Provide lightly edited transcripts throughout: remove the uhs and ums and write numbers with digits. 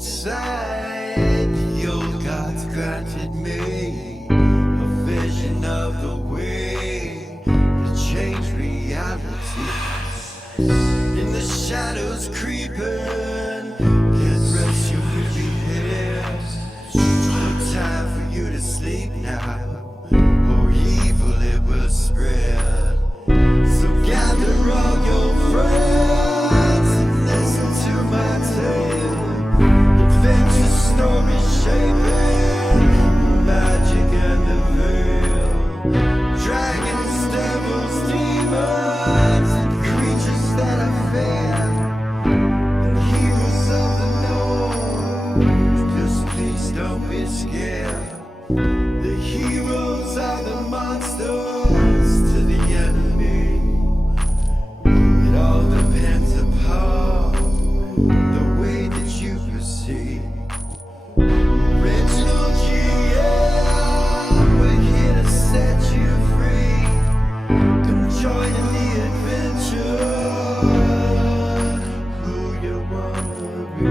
inside, the old gods granted me a vision of the way to change reality. In the shadows creeping, can't rest your weary head. No time for you to sleep now, or evil it will spread. So gather all your friends and listen to my tale. Adventure story shaping the magic and the veil. Dragons, devils, demons, and creatures that I fear, and heroes of the north. Just please don't be scared. The heroes are the monsters to the enemy. It all depends upon the way that you proceed. Original GM, we're here to set you free. Come join in the adventure. Who you wanna be?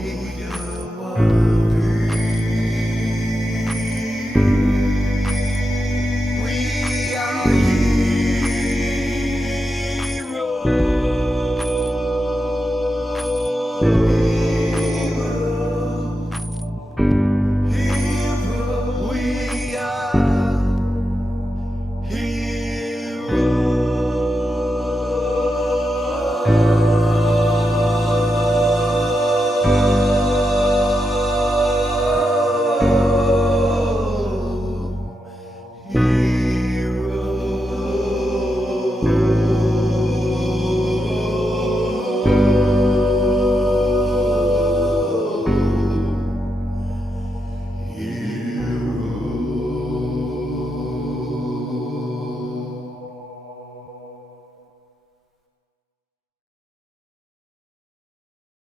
Who you wanna be? We are we are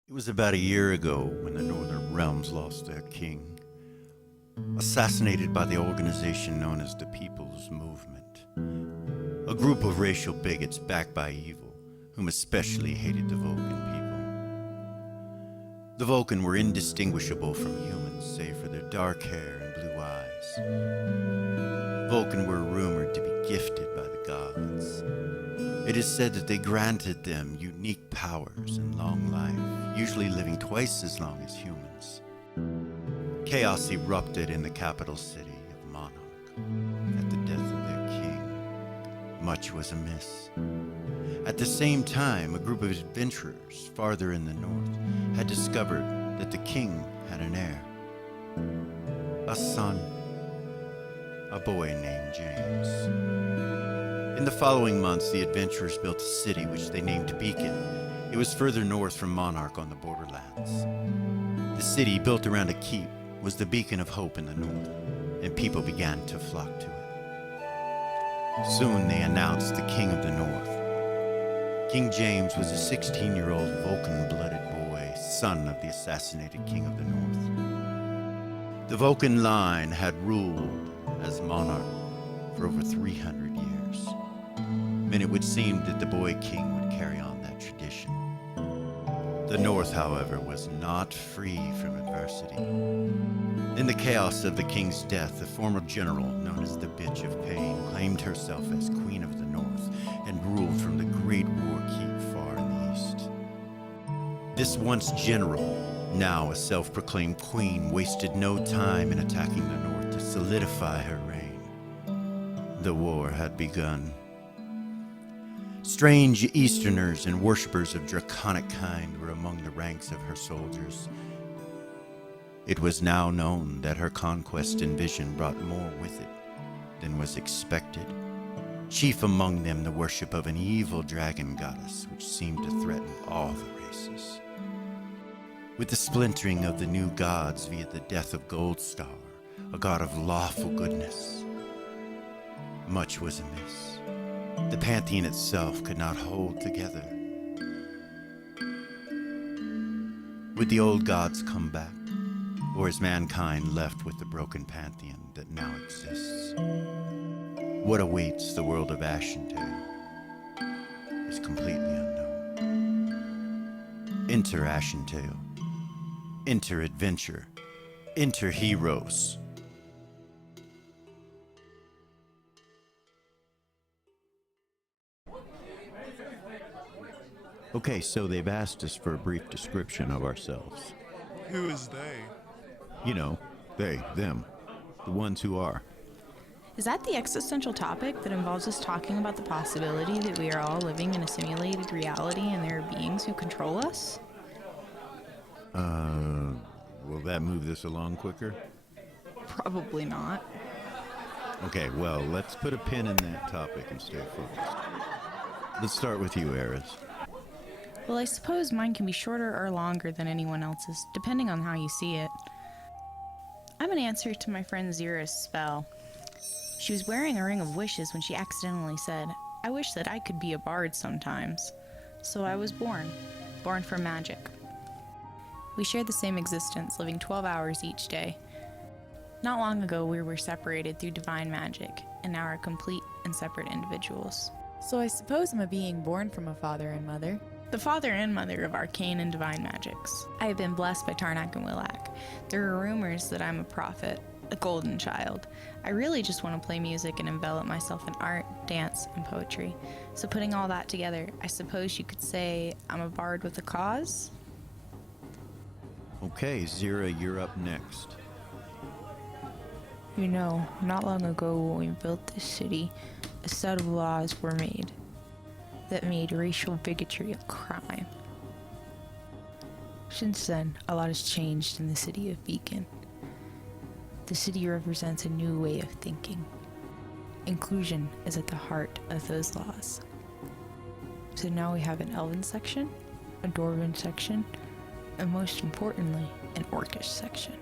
It was about a year ago when the Northern Realms lost their king, assassinated by the organization known as the People's Movement, a group of racial bigots backed by evil, whom especially hated the Vulcan people. The Vulcan were indistinguishable from humans, save for their dark hair and blue eyes. Vulcan were rumored to be gifted by the gods. It is said that they granted them unique powers and long life, usually living twice as long as humans. Chaos erupted in the capital city of Monarch at the death of their king. Much was amiss. At the same time, a group of adventurers farther in the north had discovered that the king had an heir, a son, a boy named James. In the following months, the adventurers built a city which they named Beacon. It was further north from Monarch on the borderlands. The city, built around a keep, was the beacon of hope in the north, and people began to flock to it. Soon they announced the King of the North. King James was a 16-year-old Vulcan-blooded boy, son of the assassinated King of the North. The Vulcan line had ruled as monarch for over 300 years, and it would seem that the boy king would carry on that tradition. The North, however, was not free from adversity. In the chaos of the king's death, a former general known as the Bitch of Pain claimed herself as Queen of the North and ruled from the Great War Keep far in the east. This once general, now a self-proclaimed queen, wasted no time in attacking the North to solidify her reign. The war had begun. Strange Easterners and worshippers of draconic kind were among the ranks of her soldiers. It was now known that her conquest and vision brought more with it than was expected. Chief among them, the worship of an evil dragon goddess, which seemed to threaten all the races. With the splintering of the new gods via the death of Goldstar, a god of lawful goodness, much was amiss. The pantheon itself could not hold together. Would the old gods come back, or is mankind left with the broken pantheon that now exists? What awaits the world of Ashenton is completely unknown. Enter Ashen Tail. Enter Adventure. Enter Heroes. Okay, so they've asked us for a brief description of ourselves. Who is they? You know, they, them, the ones who are. Is that the existential topic that involves us talking about the possibility that we are all living in a simulated reality and there are beings who control us? Will that move this along quicker? Probably not. Okay, well, let's put a pin in that topic and stay focused. Let's start with you, Ares. Well, I suppose mine can be shorter or longer than anyone else's, depending on how you see it. I'm an answer to my friend Zira's spell. She was wearing a ring of wishes when she accidentally said, "I wish that I could be a bard sometimes." So I was born for magic. We shared the same existence, living 12 hours each day. Not long ago, we were separated through divine magic, and now are complete and separate individuals. So I suppose I'm a being born from a father and mother. The father and mother of arcane and divine magics. I have been blessed by Tarnak and Willak. There are rumors that I'm a prophet, a golden child. I really just want to play music and envelop myself in art, dance, and poetry. So putting all that together, I suppose you could say I'm a bard with a cause? Okay, Zira, you're up next. You know, not long ago when we built this city, a set of laws were made that made racial bigotry a crime. Since then, a lot has changed in the city of Beacon. The city represents a new way of thinking. Inclusion is at the heart of those laws. So now we have an Elven section, a Dwarven section, and most importantly, an Orcish section.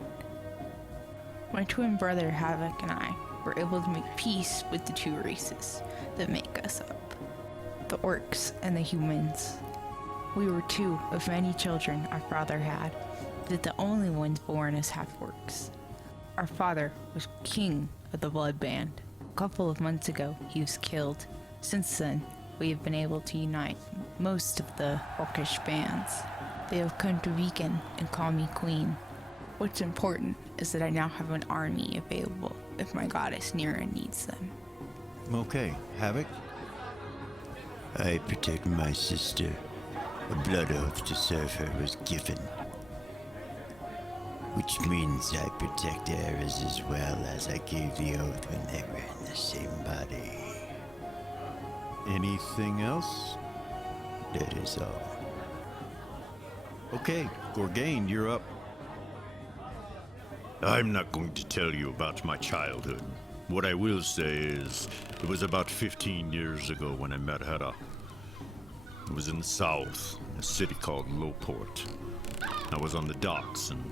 My twin brother Havoc and I were able to make peace with the two races that make us up, the orcs and the humans. We were two of many children our father had, but the only ones born as half-orcs. Our father was king of the Blood Band. A couple of months ago, he was killed. Since then, we have been able to unite most of the orcish bands. They have come to Beacon and call me queen. What's important is that I now have an army available if my goddess Nira needs them. Okay, Havoc? I protect my sister. A blood oath to serve her was given. Which means I protect Ares as well, as I gave the oath when they were in the same body. Anything else? That is all. Okay, Gorgain, you're up. I'm not going to tell you about my childhood. What I will say is, it was about 15 years ago when I met Hera. It was in the south, a city called Lowport. I was on the docks and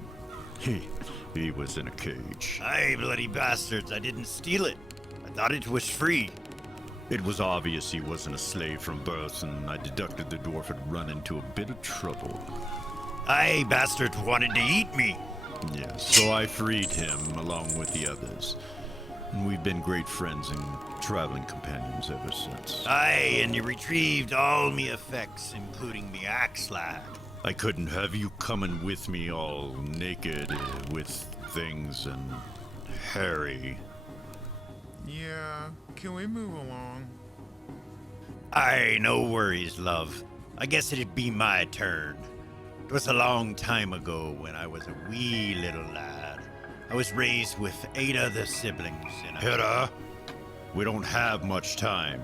he was in a cage. Aye, bloody bastards, I didn't steal it. I thought it was free. It was obvious he wasn't a slave from birth, and I deducted the dwarf had run into a bit of trouble. Aye, bastards wanted to eat me. Yes, so I freed him along with the others. And we've been great friends and traveling companions ever since. Aye, and you retrieved all me effects, including me axe lad. I couldn't have you coming with me all naked with things and hairy. Yeah, can we move along? Aye, no worries, love. I guess it'd be my turn. It was a long time ago when I was a wee little lad. I was raised with 8 other siblings in a... Hera, we don't have much time.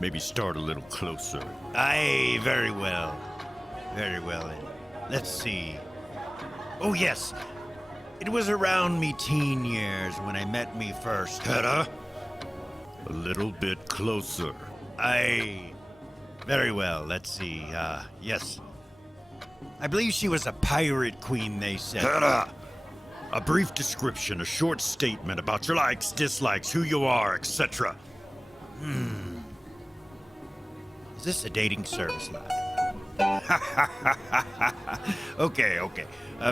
Maybe start a little closer. Aye, very well. Very well, then. Let's see. Oh, yes. It was around me teen years when I met me first. Hera, a little bit closer. Aye. Very well, let's see. Yes. I believe she was a pirate queen, they said. Hera! A brief description, a short statement about your likes, dislikes, who you are, etc. Is this a dating service, lad? Okay.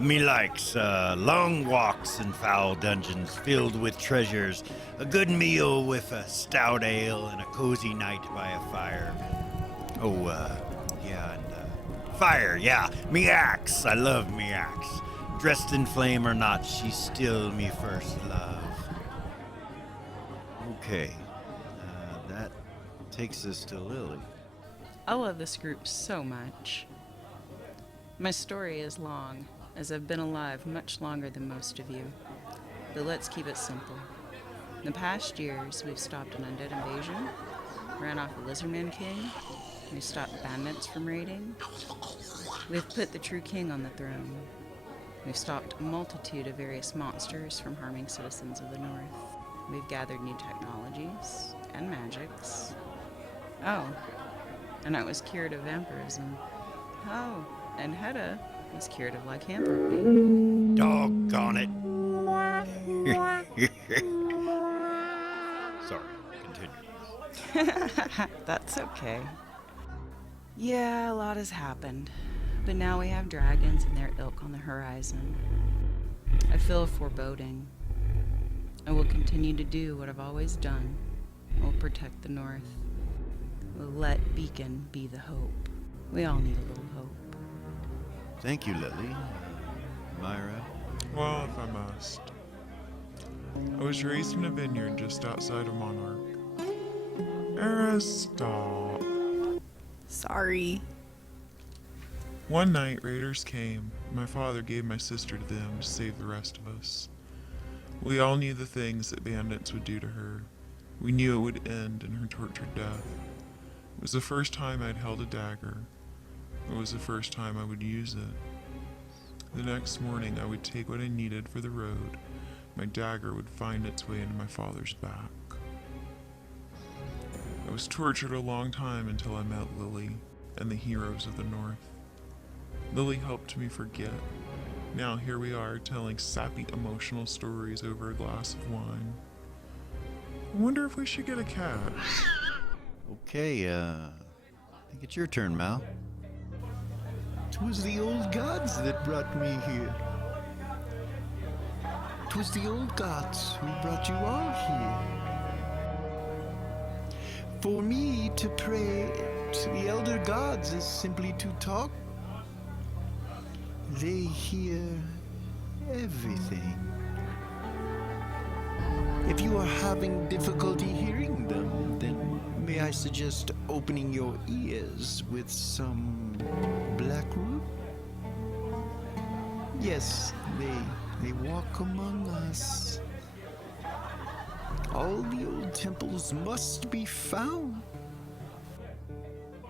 Me likes long walks and foul dungeons filled with treasures, a good meal with a stout ale, and a cozy night by a fire. Oh, yeah, and fire, yeah. Me axe. I love me axe. Dressed in flame or not, she's still me first love. Okay. That takes us to Lily. I love this group so much. My story is long, as I've been alive much longer than most of you. But let's keep it simple. In the past years, we've stopped an undead invasion, ran off a lizardman king, we've stopped bandits from raiding, we've put the true king on the throne, we've stopped a multitude of various monsters from harming citizens of the north, we've gathered new technologies and magics. Oh, and I was cured of vampirism. Oh, and Hedda was cured of lycanthropy. Doggone it. Sorry, continue. That's okay. Yeah, a lot has happened. But now we have dragons and their ilk on the horizon. I feel a foreboding. I will continue to do what I've always done. I will protect the North. We'll let Beacon be the hope. We all need a little hope. Thank you, Lily. Myra? Well, if I must. I was raised in a vineyard just outside of Monarch. Stop. Sorry. One night, raiders came. My father gave my sister to them to save the rest of us. We all knew the things that bandits would do to her. We knew it would end in her tortured death. It was the first time I'd held a dagger. It was the first time I would use it. The next morning, I would take what I needed for the road. My dagger would find its way into my father's back. I was tortured a long time until I met Lily and the heroes of the North. Lily helped me forget. Now here we are telling sappy emotional stories over a glass of wine. I wonder if we should get a cat. Okay, I think it's your turn, Mal. 'Twas the old gods that brought me here. 'Twas the old gods who brought you all here. For me to pray to the elder gods is simply to talk. They hear everything. If you are having difficulty hearing them, then may I suggest opening your ears with some black root? Yes, they walk among us. All the old temples must be found.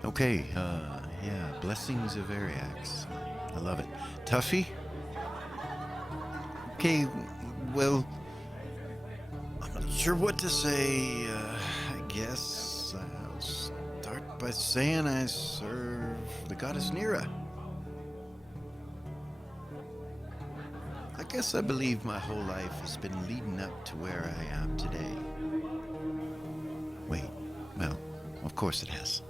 Okay, yeah, Blessings of Ariax. I love it. Tuffy? Okay, well, I'm not sure what to say. I guess I'll start by saying I serve the goddess Nira. I guess I believe my whole life has been leading up to where I am today. Wait, well, of course it has.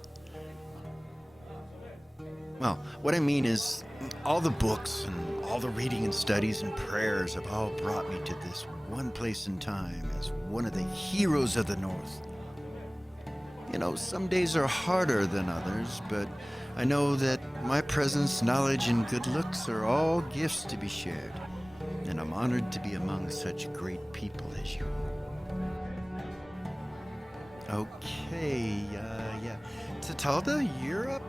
Well, what I mean is, all the books and all the reading and studies and prayers have all brought me to this one place in time as one of the heroes of the North. You know, some days are harder than others, but I know that my presence, knowledge, and good looks are all gifts to be shared, and I'm honored to be among such great people as you. Okay, yeah. Tatalda, you're up.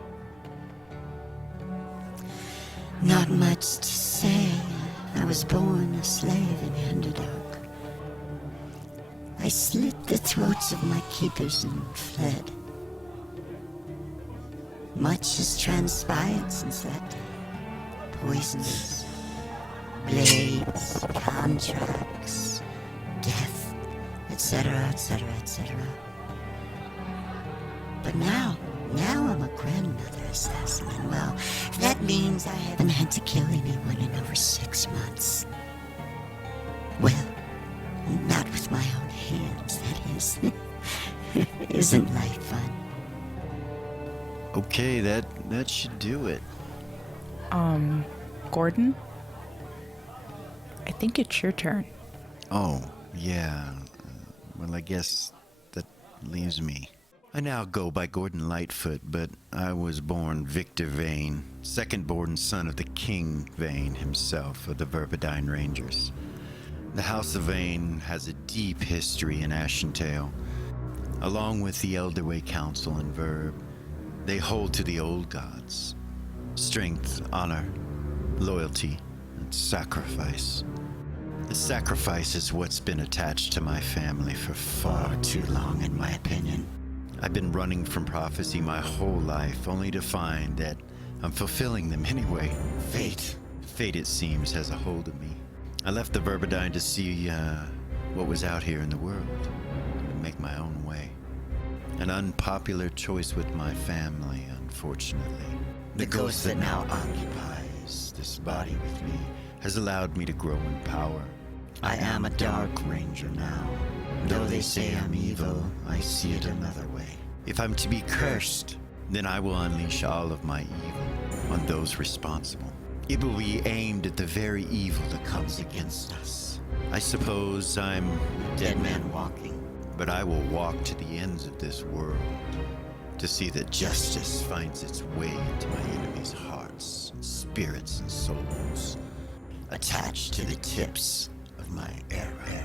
Not much to say. I was born a slave in the Underdark. I slit the throats of my keepers and fled. Much has transpired since that day. Poisons, blades, contracts, death, etc., etc., etc. But now I'm a grandmother assassin, and well, that means I haven't had to kill anyone in over 6 months. Well, not with my own hands, that is. Isn't life fun? Okay, that should do it. Gordon? I think it's your turn. Oh, yeah. Well, I guess that leaves me. I now go by Gordon Lightfoot, but I was born Victor Vane, second-born son of the King Vane himself of the Vervedine Rangers. The House of Vane has a deep history in Ashentale. Along with the Elderway Council and Verb, they hold to the old gods. Strength, honor, loyalty, and sacrifice. The sacrifice is what's been attached to my family for far too long, in my opinion. I've been running from prophecy my whole life, only to find that I'm fulfilling them anyway. Fate, it seems, has a hold of me. I left the Vervedine to see what was out here in the world, and make my own way. An unpopular choice with my family, unfortunately. The ghost that now occupies this body with me has allowed me to grow in power. I am a Dark Ranger now. Though they say I'm evil, I see it another way. If I'm to be cursed, then I will unleash all of my evil on those responsible. It will be aimed at the very evil that comes against us. I suppose I'm a dead man walking, but I will walk to the ends of this world to see that justice finds its way into my enemies' hearts, spirits, and souls, attached to the tips of my arrow.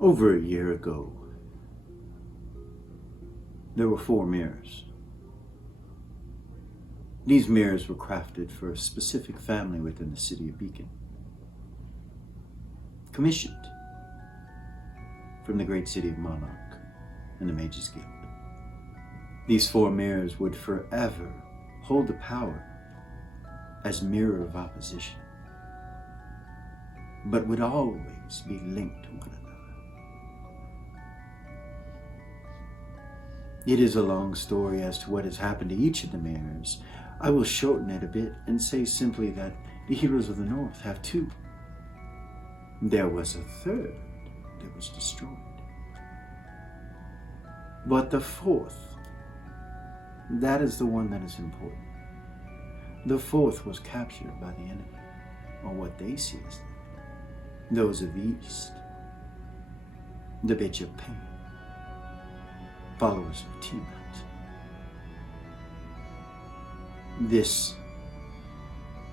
Over a year ago, there were 4 mirrors. These mirrors were crafted for a specific family within the city of Beacon. Commissioned from the great city of Monarch and the Mages Guild. These 4 mirrors would forever hold the power as mirror of opposition, but would always be linked to one another. It is a long story as to what has happened to each of the mirrors. I will shorten it a bit and say simply that the heroes of the North have 2. There was a 3rd that was destroyed. But the 4th, that is the one that is important. The 4th was captured by the enemy, or what they see as the enemy. Those of the East, the Bitch of Pain, followers of Tiamat. This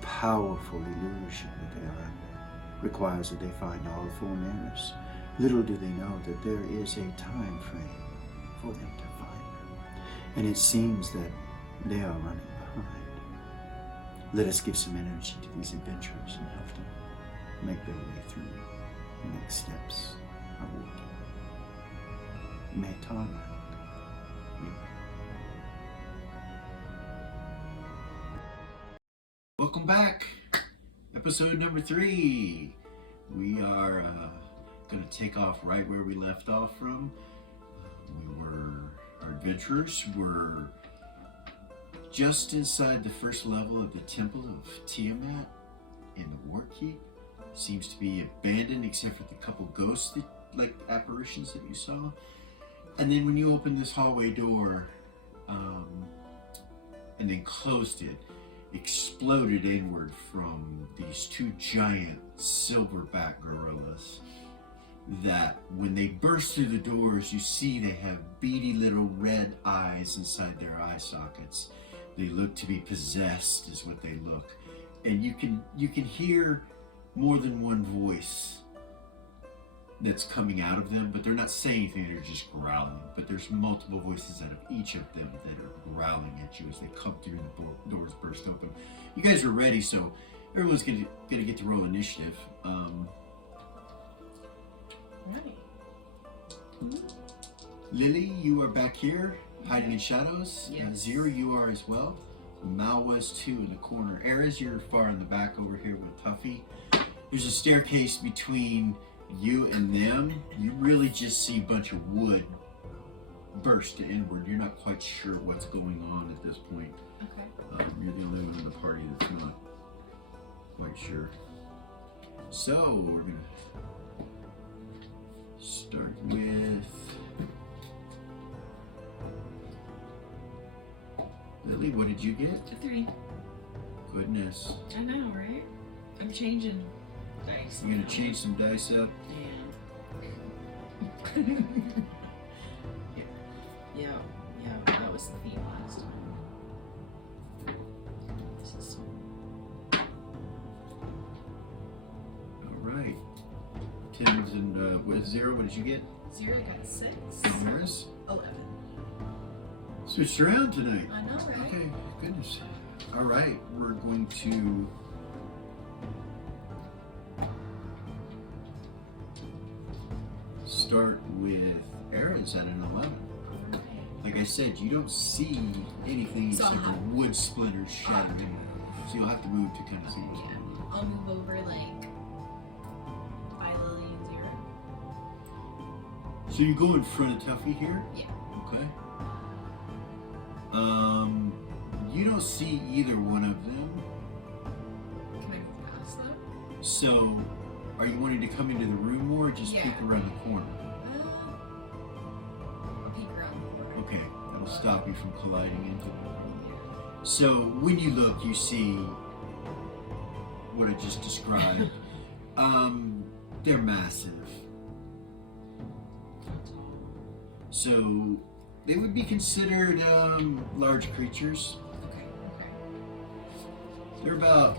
powerful illusion that they are under requires that they find all 4 mirrors. Little do they know that there is a time frame for them to find them. And it seems that they are running behind. Let us give some energy to these adventurers and help them make their way through the next steps of walking. May Tarland be with you. Welcome back. Episode number 3. We are going to take off right where we left off from. Our adventurers were just inside the first level of the Temple of Tiamat in the Warkeep. Seems to be abandoned except for the couple ghosts, like apparitions that you saw. And then when you opened this hallway door and then closed it, exploded inward from these 2 giant silverback gorillas that when they burst through the doors, you see they have beady little red eyes inside their eye sockets. They look to be possessed is what they look. And you can hear more than one voice that's coming out of them, but they're not saying anything, they're just growling. But there's multiple voices out of each of them that are growling at you as they come through and the doors burst open. You guys are ready, so everyone's gonna get to roll initiative. Lily, you are back here, hiding in shadows. Yes. Zero, you are as well. Mal was too in the corner. Eris, you're far in the back over here with Tuffy. There's a staircase between you and them. You really just see a bunch of wood burst inward. You're not quite sure what's going on at this point. Okay. You're the only one in the party that's not quite sure. So we're gonna start with Lily. What did you get? A 3. Goodness. I know, right? I'm changing. Nice. We're gonna change some dice up. Yeah. Yeah, that was the theme last time. This is All right. 10s and what is 0? What did you get? 0 got 6. And yours? 11. Switched around tonight. I know, right? Okay, goodness. All right, we're going to start with Ares at an 11. Like I said, you don't see anything So except I'll for wood splinters shattering. So you'll have to move to kind of see what's Yeah. going on. I'll move over like by Lily and 0. So you go in front of Tuffy here? Yeah. Okay. You don't see either one of them. Can I move past them? So, are you wanting to come into the room more or just Yeah. peek around the corner? I'll peek around the corner. Okay, that'll stop you from colliding into them. So, when you look, you see what I just described. They're massive. So, they would be considered large creatures. Okay. They're about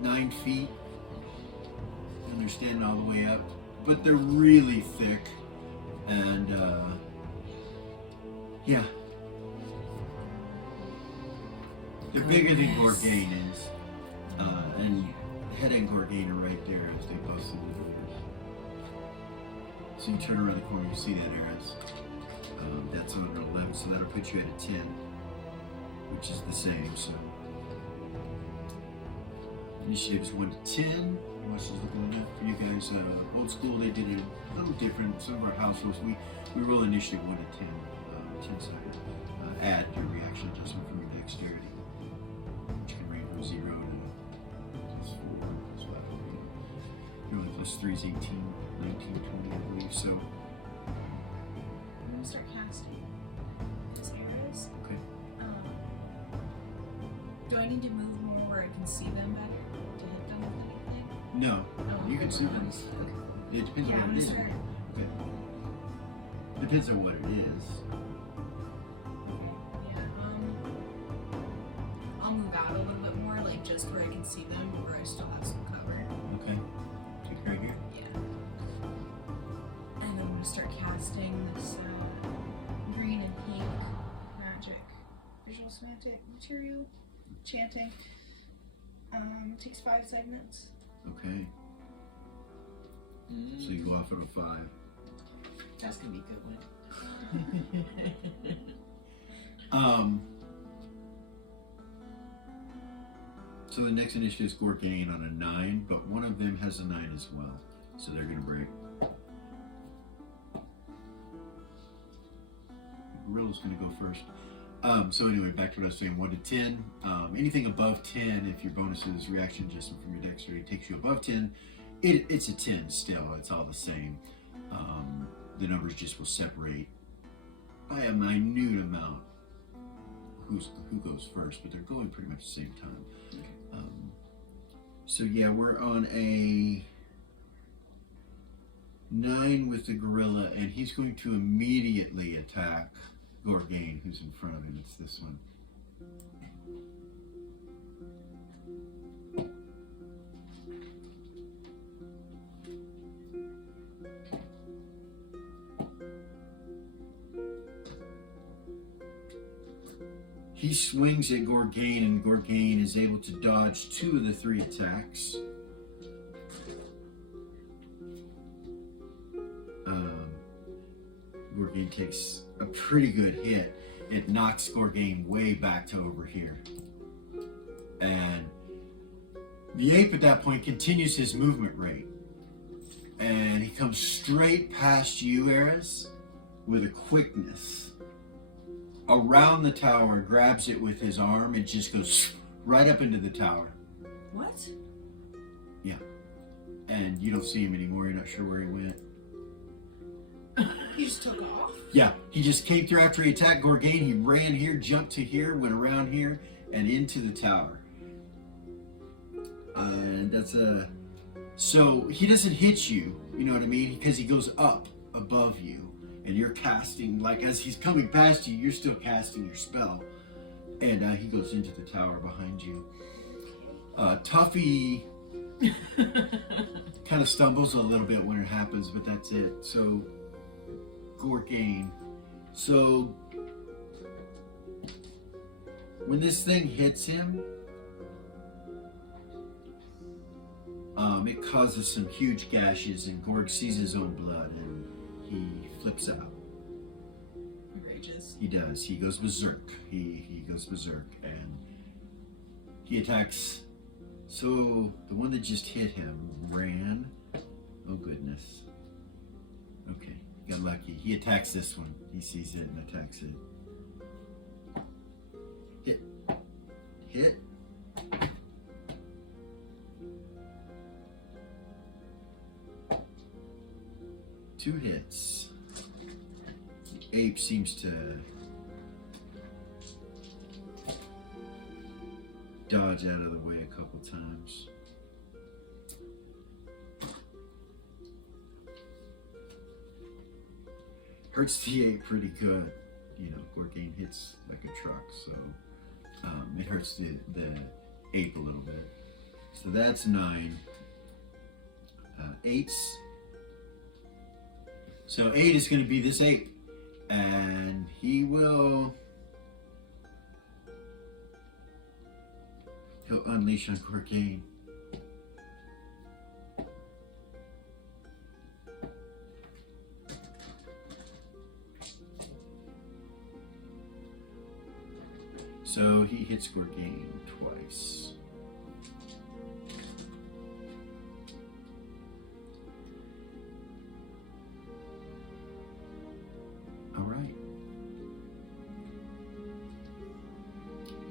9 feet, and they're standing all the way up, but they're really thick, and yeah, they're bigger than Gorgain is, and Head and Gorgain are right there as they both see the doors. So you turn around the corner, you see that Ares. That's on an 11, so that'll put you at a 10, which is the same. So initiative is 1 to 10. Watch is looking enough for you guys. Old school, they did it a little different. Some of our house rules, we roll initiative 1 to 10. 10 side. Add your reaction adjustment from your dexterity, which can range from 0 to +4 as well. You're only +3 is 18, 19, 20, I believe. So. I'm gonna start casting these arrows. Okay. Do I need to move more where I can see them better to hit them with anything? No, Oh, you can see them. Okay. It depends Yeah, on I'm what it gonna is. start. Okay. Depends on what it is. Yeah, I'll move out a little bit more, like just where I can see them, where I still have some cover. Okay. Take right here. Yeah. And I'm gonna start casting this green and pink magic, visual semantic material, chanting. It takes 5 segments. Okay. So you go off on a 5. That's gonna be a good one. So the next initiative is Gorgain on a 9, but one of them has a 9 as well. So they're gonna break. Gorilla's gonna go first. So anyway, back to what I was saying, 1 to 10. Anything above 10, if your bonus is reaction adjustment from your dexterity takes you above 10, it's a 10 still, it's all the same. The numbers just will separate by a minute amount who goes first, but they're going pretty much the same time. So yeah, we're on a 9 with the gorilla, and he's going to immediately attack Gorgain, who's in front of him. It's this one. He swings at Gorgain, and Gorgain is able to dodge 2 of the 3 attacks. Gorgain takes a pretty good hit. It knocks Gorgain way back to over here. And the ape at that point continues his movement rate. And he comes straight past you, Ares, with a quickness. Around the tower, grabs it with his arm, and just goes right up into the tower. What? Yeah. And you don't see him anymore. You're not sure where he went. He just took off? Yeah, he just came through after he attacked Gorgain. He ran here, jumped to here, went around here, and into the tower. And that's a So he doesn't hit you, you know what I mean? Because he goes up above you, and you're casting, like as he's coming past you, you're still casting your spell. And he goes into the tower behind you. Tuffy kind of stumbles a little bit when it happens, but that's it. So, Gorgain. So, when this thing hits him, it causes some huge gashes, and Gorg sees his own blood, and he flips out. He rages. He does. He goes berserk. He goes berserk, and he attacks. So the one that just hit him ran. Oh goodness. Okay, got lucky. He attacks this one. He sees it and attacks it. Hit. Hit. Two hits. The ape seems to dodge out of the way a couple times. Hurts the ape pretty good. You know, Gorgain hits like a truck, so it hurts the ape a little bit. So that's 9. 8's. So 8 is going to be this ape, and he'll unleash on Gorgain. So he hits Gorgain twice. All right.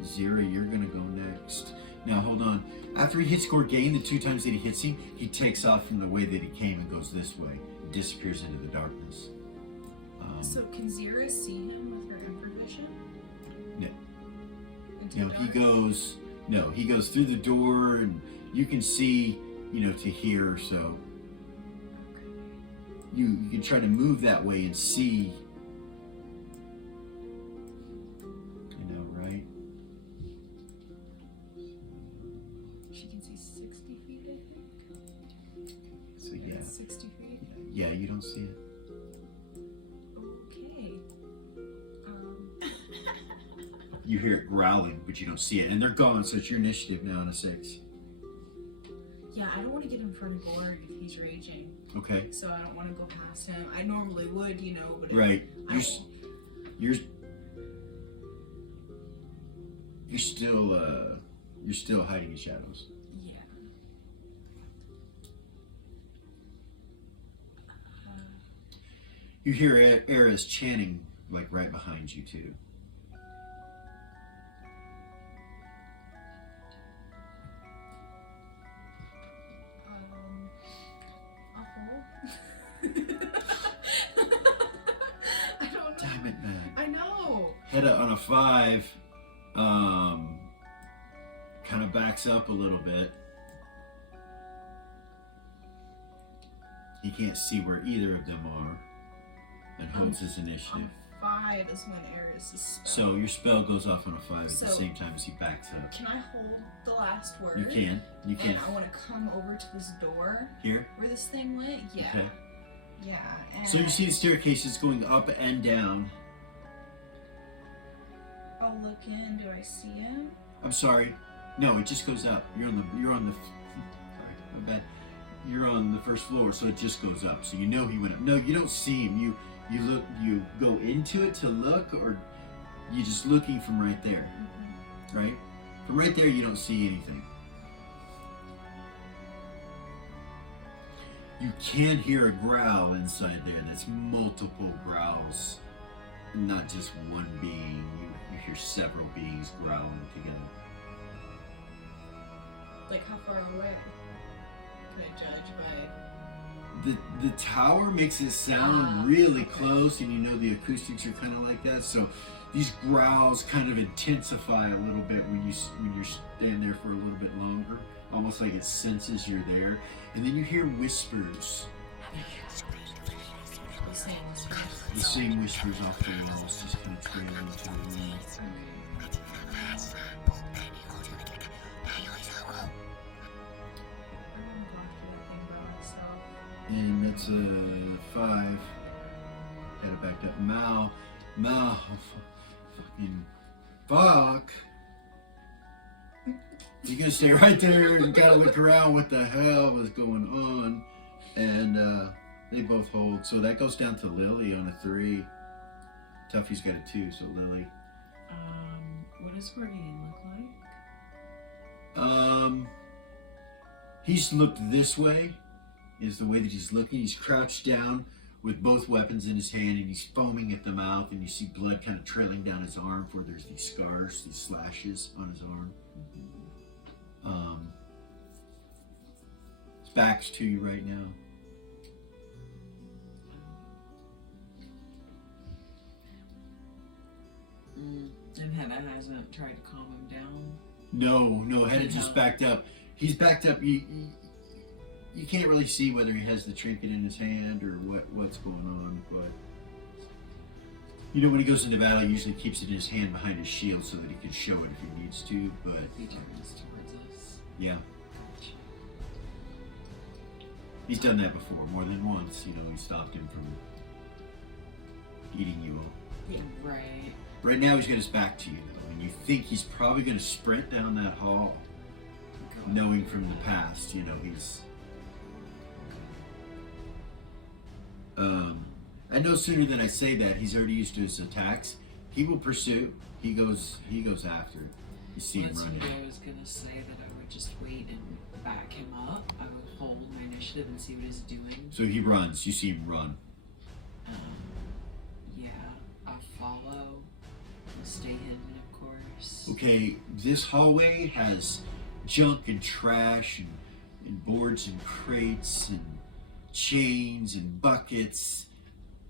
Zira, you're gonna go next. Now hold on. After he hits Gorgain, the 2 times that he hits him, he takes off from the way that he came and goes this way. Disappears into the darkness. So can Zira see him with her ember vision? No. Into No, the he goes through the door, and you can see, you know, to here, so you can try to move that way and see, you know, right? She can see 60 feet, I think. So yeah. 60 feet? Yeah, you don't see it. Okay. You hear it growling, but you don't see it, and they're gone, so it's your initiative now on a 6. Yeah, I don't want to get in front of Gorg if he's raging. Okay. So I don't want to go past him. I normally would, you know, but Right. You're still hiding in shadows. Yeah. You hear Era's chanting, like, right behind you, too. I don't know. Damn it, man. I know. Hit it on a 5. Kind of backs up a little bit. He can't see where either of them are, and holds his initiative. 5 is when Eris is spelled. So your spell goes off on a 5 at the So- same time as he backs up. Can I hold the last word? You can. You can. And I want to come over to this door Here. where this thing went. Yeah. Okay. Yeah. And So you see the staircases going up and down. I'll look in. Do I see him? I'm sorry. No, it just goes up. You're on the sorry, my bad. You're on the first floor, so it just goes up. So you know he went up. No, you don't see him. You go into it to look, or you're just looking from right there. Mm-hmm. Right? From right there you don't see anything. You can hear a growl inside there. That's multiple growls. Not just one being. You hear several beings growling together. Like how far away? Can I judge by? The tower makes it sound really close, and you know the acoustics are kind of like that. So these growls kind of intensify a little bit when you're standing there for a little bit longer. almost like it senses you're there. And then you hear whispers. The same whispers off the walls, just kind of trailing into the room. And that's a 5. Got it backed up. Mal, fucking fuck. You're gonna stay right there and gotta look around what the hell is going on. And they both hold. So that goes down to Lily on a 3. Tuffy's got a 2, so Lily. What does Gorgian look like? He's looked this way, is the way that he's looking. He's crouched down with both weapons in his hand, and he's foaming at the mouth, and you see blood kind of trailing down his arm where there's these scars, these slashes on his arm. His back's to you right now. And Hedda hasn't tried to calm him down. No, Hedda just backed up. He's backed up. You can't really see whether he has the trinket in his hand or what's going on, but you know when he goes into battle, he usually keeps it in his hand behind his shield so that he can show it if he needs to. But He turns towards us. yeah, he's done that before more than once. You know, he stopped him from eating you all. Yeah. Right. Right now, he's got his back to you though, and you think he's probably going to sprint down that hall, knowing from the past. You know, he's. And no sooner than I say that, he's already used to his attacks. He will pursue. He goes after it. You see him running. I was gonna say that I would just wait and back him up. I would hold my initiative and see what he's doing. So he runs. You see him run. Yeah, I'll follow. I'll stay hidden, of course. Okay, this hallway has junk and trash and boards and crates and chains and buckets,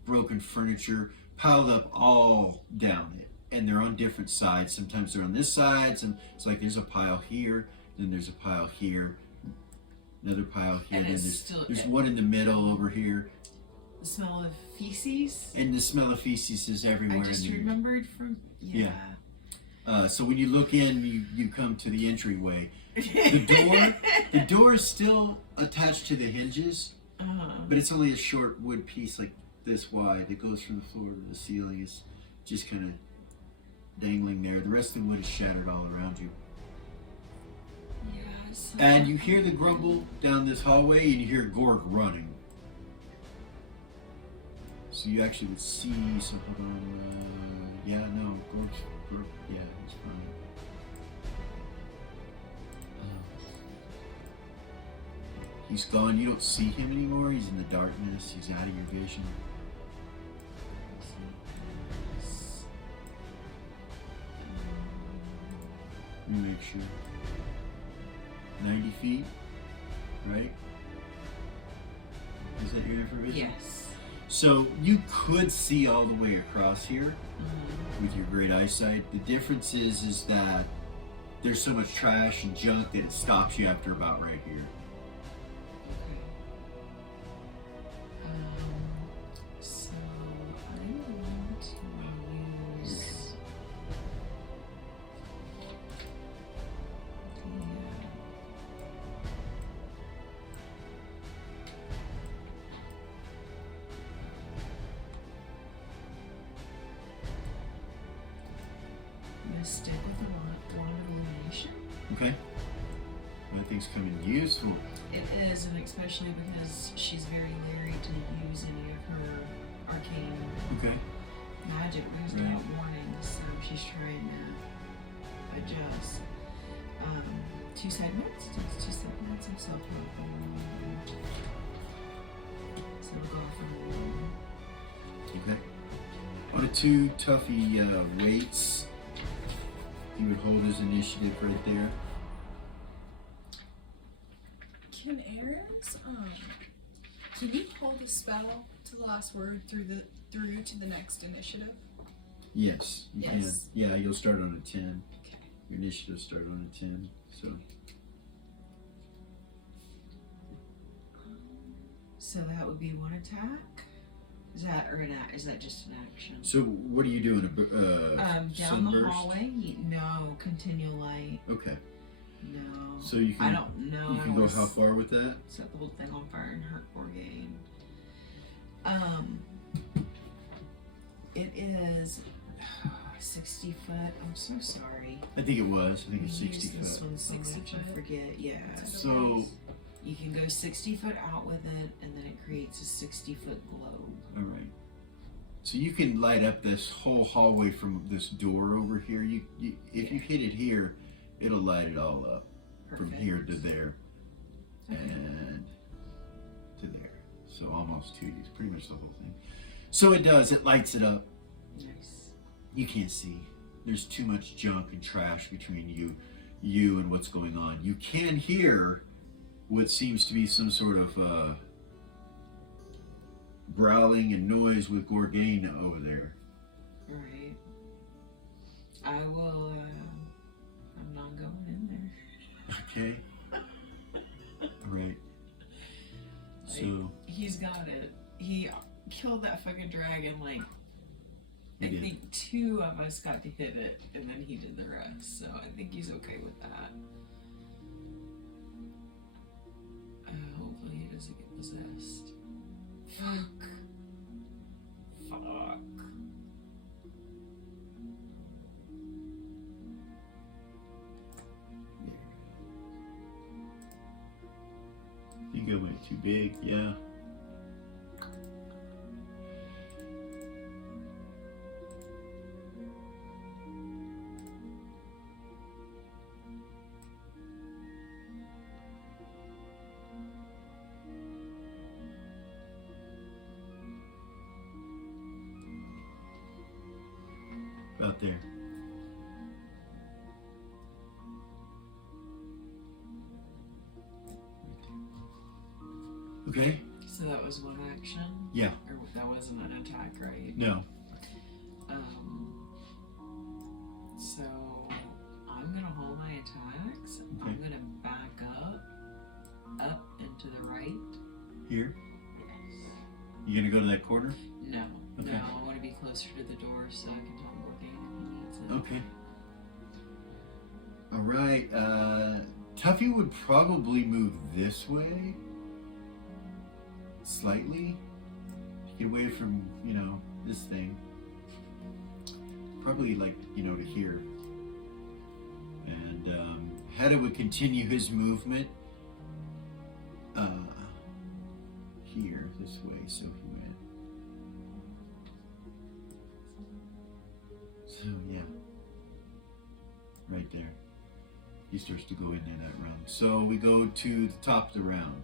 broken furniture piled up all down it, and they're on different sides. Sometimes they're on this side, it's like there's a pile here, then there's a pile here, another pile here, And then it's there's one in the middle over here, The smell of feces. and the smell of feces is everywhere. I just in there. remembered from So when you look in, you come to the entryway. The door is still attached to the hinges, but it's only a short wood piece like this wide that goes from the floor to the ceiling. It's just kind of dangling there. The rest of the wood is shattered all around you. Yes. And you hear the grumble down this hallway, and you hear Gorg running. So you actually would see some. Gorg. Yeah, he's fine. He's gone. You don't see him anymore. He's in the darkness. He's out of your vision. Let me make sure. 90 feet, right? Is that your information? Yes. So you could see all the way across here with your great eyesight. The difference is that there's so much trash and junk that it stops you after about right here. So I want to use I'm gonna stick with the wand of illumination. Okay. That thing's coming useful. It is, and especially because she's very leery to use any of her arcane Okay. magic without warning, so she's trying to adjust. 2 segments? It's 2 segments of self-help. So we'll go for 1. Okay. On a 2 Tuffy waits, he would hold his initiative right there. Can Ares, can you hold a spell to the last word through to the next initiative? Yes, you Yes. can. Yeah, you'll start on a 10. Okay. Your initiative start on a 10. So So that would be one attack. Is that is that just an action? So what are you doing? Down sunburst? the hallway? No, continual light. Okay. No. So you can. I don't know. You can go how far with that? Set the whole thing on fire and hurt Orgain. It is 60 foot. I'm so sorry. I think it was. I think it's 60 This foot. one's 60 foot. I forget. Yeah. So. You can go 60 foot out with it, and then it creates a 60 foot globe. All right. So you can light up this whole hallway from this door over here. If you hit it here, it'll light it all up. From here to there, and to there. So almost 2D. It's pretty much the whole thing. So it does. It lights it up. Nice. You can't see. There's too much junk and trash between you and what's going on. You can hear what seems to be some sort of growling and noise with Gorgain over there. Right. I will. I'm not going in there. Okay. Right. So he's got it. He killed that fucking dragon. Like He I did. think 2 of us got to hit it, and then he did the rest. So I think he's okay with that. Hopefully he doesn't get possessed. Fuck. Fuck. you go way too big, yeah. About there. Okay. So that was one action? Yeah. Or that wasn't an attack, right? No. So I'm gonna hold my attacks. Okay. I'm gonna back up into the right. Here. Yes. You gonna go to that corner? No, Okay. no, I want to be closer to the door so I can tell Morgan if he needs it. Okay. All right. Tuffy would probably move this way, slightly, get away from this thing. Probably like to here. And Hedda would continue his movement here this way. So he went. So yeah. Right there. He starts to go in there that round. So we go to the top of the round.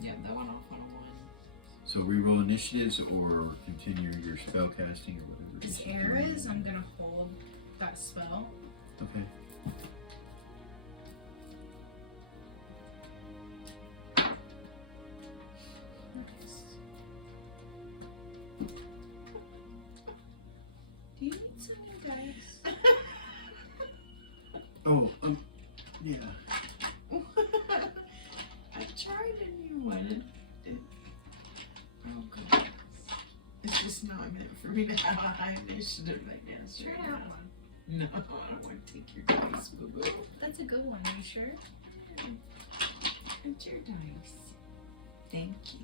Yeah, that went off on a 1. So reroll initiatives or continue your spell casting or whatever. it As is you're doing. Ares, I'm gonna hold that spell. Okay. Do you need some new dice? Oh, yeah. I tried a new one. Oh god. It's just not meant for me to have a high initiative right now. Try that one. No, I don't want to take your dice, boo boo. That's a good one. Are you sure? It's your dice. Thank you.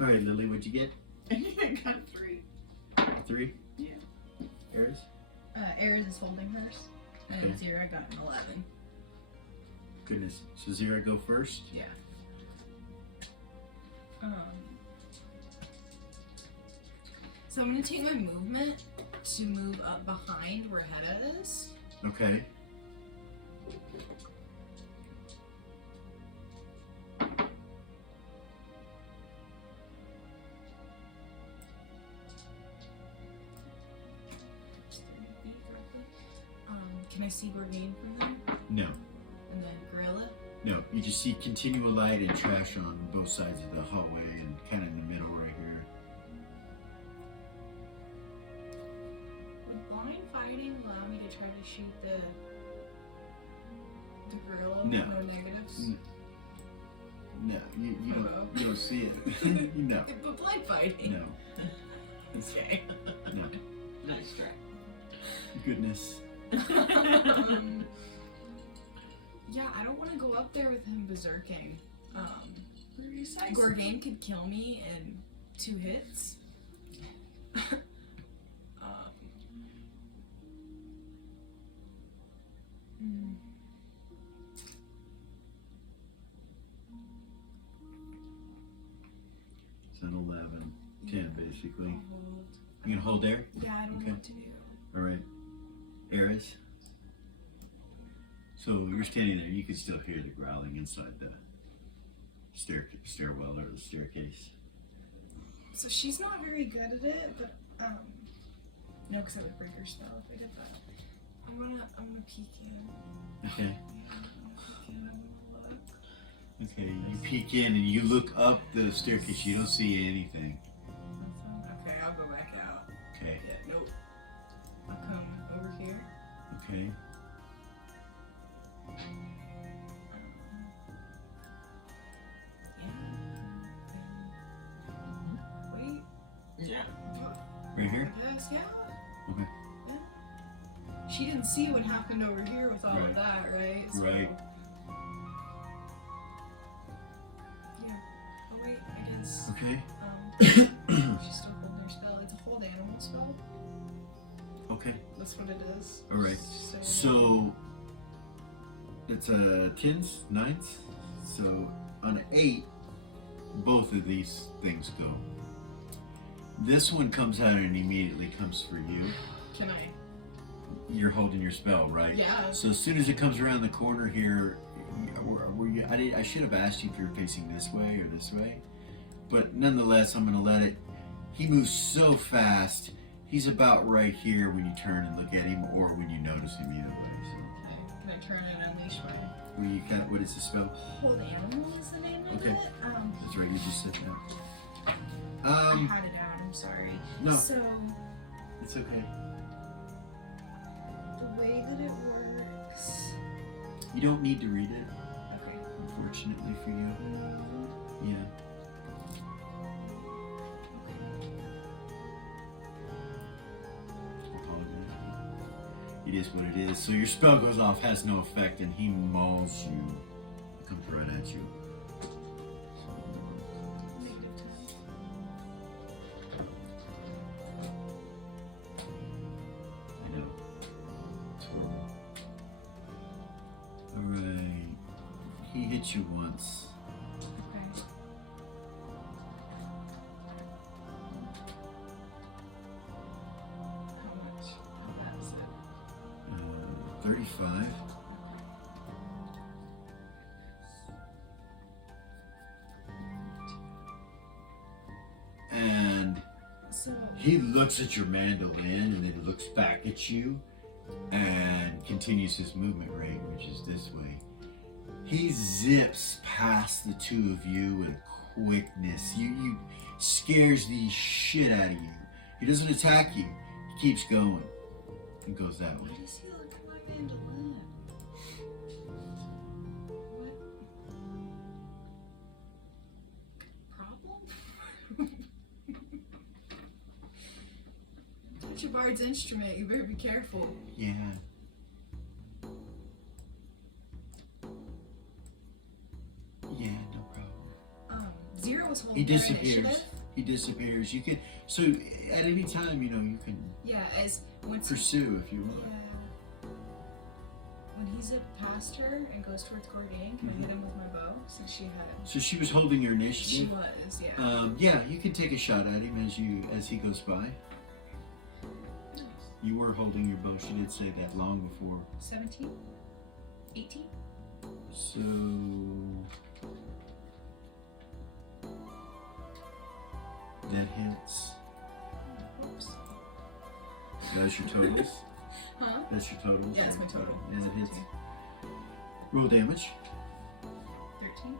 All right, Lily, what'd you get? I got 3. 3? Yeah. Ares? Ares is holding hers. And Okay. Zira got an 11. Goodness. So Zira go first? Yeah. So I'm gonna take my movement to move up behind where Hedda is. Okay. Can I see Gorgain from there? No. And then Gorilla? No. You just see continual light and trash on both sides of the hallway and kind of in the middle right here. Would blind fighting allow me to try to shoot the gorilla No. with no negatives? No, you don't see it. No. But blind fighting. No. Okay. No. Nice try. Goodness. Yeah, I don't want to go up there with him berserking. Precisely. Gorgain could kill me in 2 hits. It's an 11. 10, basically. Hold. You gonna hold there? Yeah, I don't know Okay. what to do. Alright. Eris? So you're standing there, you can still hear the growling inside the stairwell or the staircase. So she's not very good at it, but no, because I would break her spell if I did that. I'm gonna peek in. Okay. Yeah, I'm gonna peek in and look. Okay, you peek in and you look up the staircase, you don't see anything. Okay, I'll go back out. Okay. Yeah, nope. I'll come over here. Okay. Wait. Yeah. Right here? I guess, yeah. Okay. She didn't see what happened over here with all Right. of that, right? So, Right. yeah. Oh wait, I guess. Okay. She's still holding her spell. It's a hold animal spell. Okay. That's what it is. Alright. So it's a 10s, 9s. So on an 8, both of these things go. This one comes out and immediately comes for you. Can I? You're holding your spell, right? Yeah. So as soon as it comes around the corner here, were you, I should have asked you if you're facing this way or this way. But nonetheless, I'm going to let it. He moves so fast. He's about right here when you turn and look at him, or when you notice him, either way. So. Okay. Can I turn and unleash my Where you kind of, what is the spell? hold animal? Is the name of Okay. it? That's right. You just said that. I had it out. I'm sorry. No. So It's okay. the way that it works. You don't need to read it, Okay. unfortunately for you. Yeah. It is what it is. So your spell goes off, has no effect, and he mauls you. Comes right at you. I know. It's horrible. Alright. He hits you once. Okay. How much? How bad is it? 35. And So he looks at your mandolin and then looks back at you and continues his movement rate, which is this way. He zips past the two of you with quickness. You scares the shit out of you. He doesn't attack you. He keeps going. He goes that way. why does he look at my mandolin? What? Problem? Touch a bard's instrument. You better be careful. Yeah. Yeah, no problem. Zero was holding He her disappears. initiative. He disappears. You can, so at any time, you know, you can Yeah, as once he- pursue if you want. Yeah. When he zipped past her and goes towards Gorgain, can I hit him with my bow since she had? So she was holding your She initiative. was, yeah. Yeah, you can take a shot at him as he goes by. You were holding your bow. She did say that long before. 17? 18? So that hits. Oops. That's your totals. Huh? That's your totals. Yeah, that's my total. Yeah, that hits. 17. Roll damage. 13.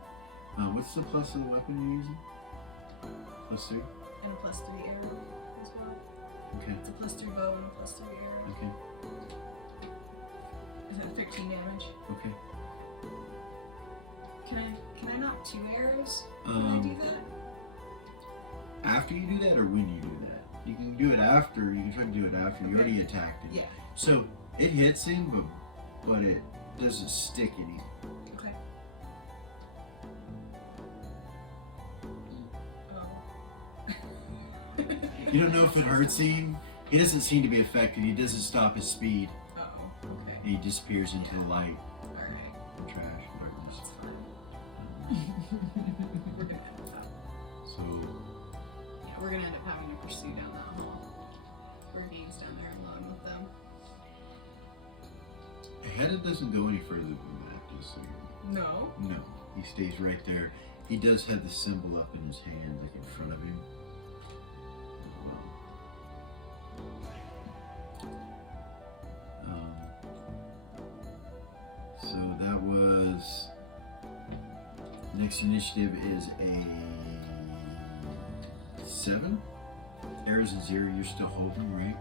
What's the plus of the weapon you're using? +3. And a +3 arrow as well. Okay. It's a +3 bow and a +3 arrow. Okay. Is that 13 damage? Okay. Can I knock 2 arrows when I do that? After you do that, or when you do that? You can do it after. You can try to do it after. You already attacked it. Yeah. So it hits him, but it doesn't stick in him. Okay. Oh. You don't know if it hurts him. He doesn't seem to be affected. He doesn't stop his speed. Oh, okay. He disappears into the light. Alright. Or trash, whatever it is. That's fine. So, Yeah, we're gonna end up having to pursue down that hall. Bernie's down there alone with them. Hedda doesn't go any further than that, just so you No. know. No, he stays right there. He does have the symbol up in his hand, like in front of him. As well. So that was... Next initiative is a 7. Arrows and 0, you're still holding, right?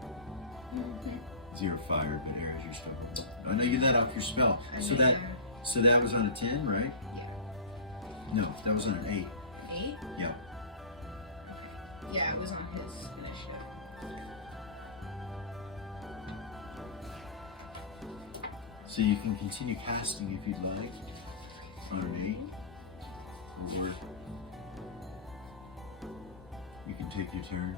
0 fired, but arrows you're still holding. I know you let off your spell. So that was on a 10, right? Yeah. No, that was on an 8. 8? Yeah. Yeah, it was on his initiative. So you can continue casting if you'd like on an 8. Or you can take your turn.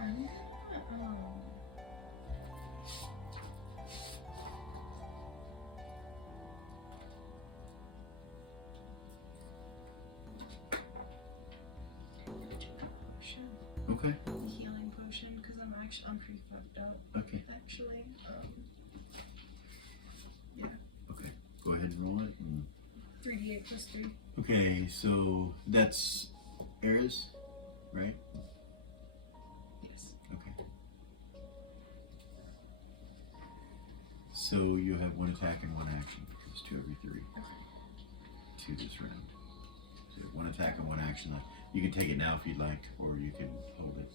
I'm gonna, potion. Okay. Healing potion, because I'm pretty fucked up. Okay. Actually, Okay. Go ahead and roll it. 3d8 plus 3. Okay, so that's Eris, right? Yes. Okay. So you have 1 attack and 1 action. It's 2 every 3. 2 this round. So you have 1 attack and 1 action left. You can take it now if you'd like, or you can hold it.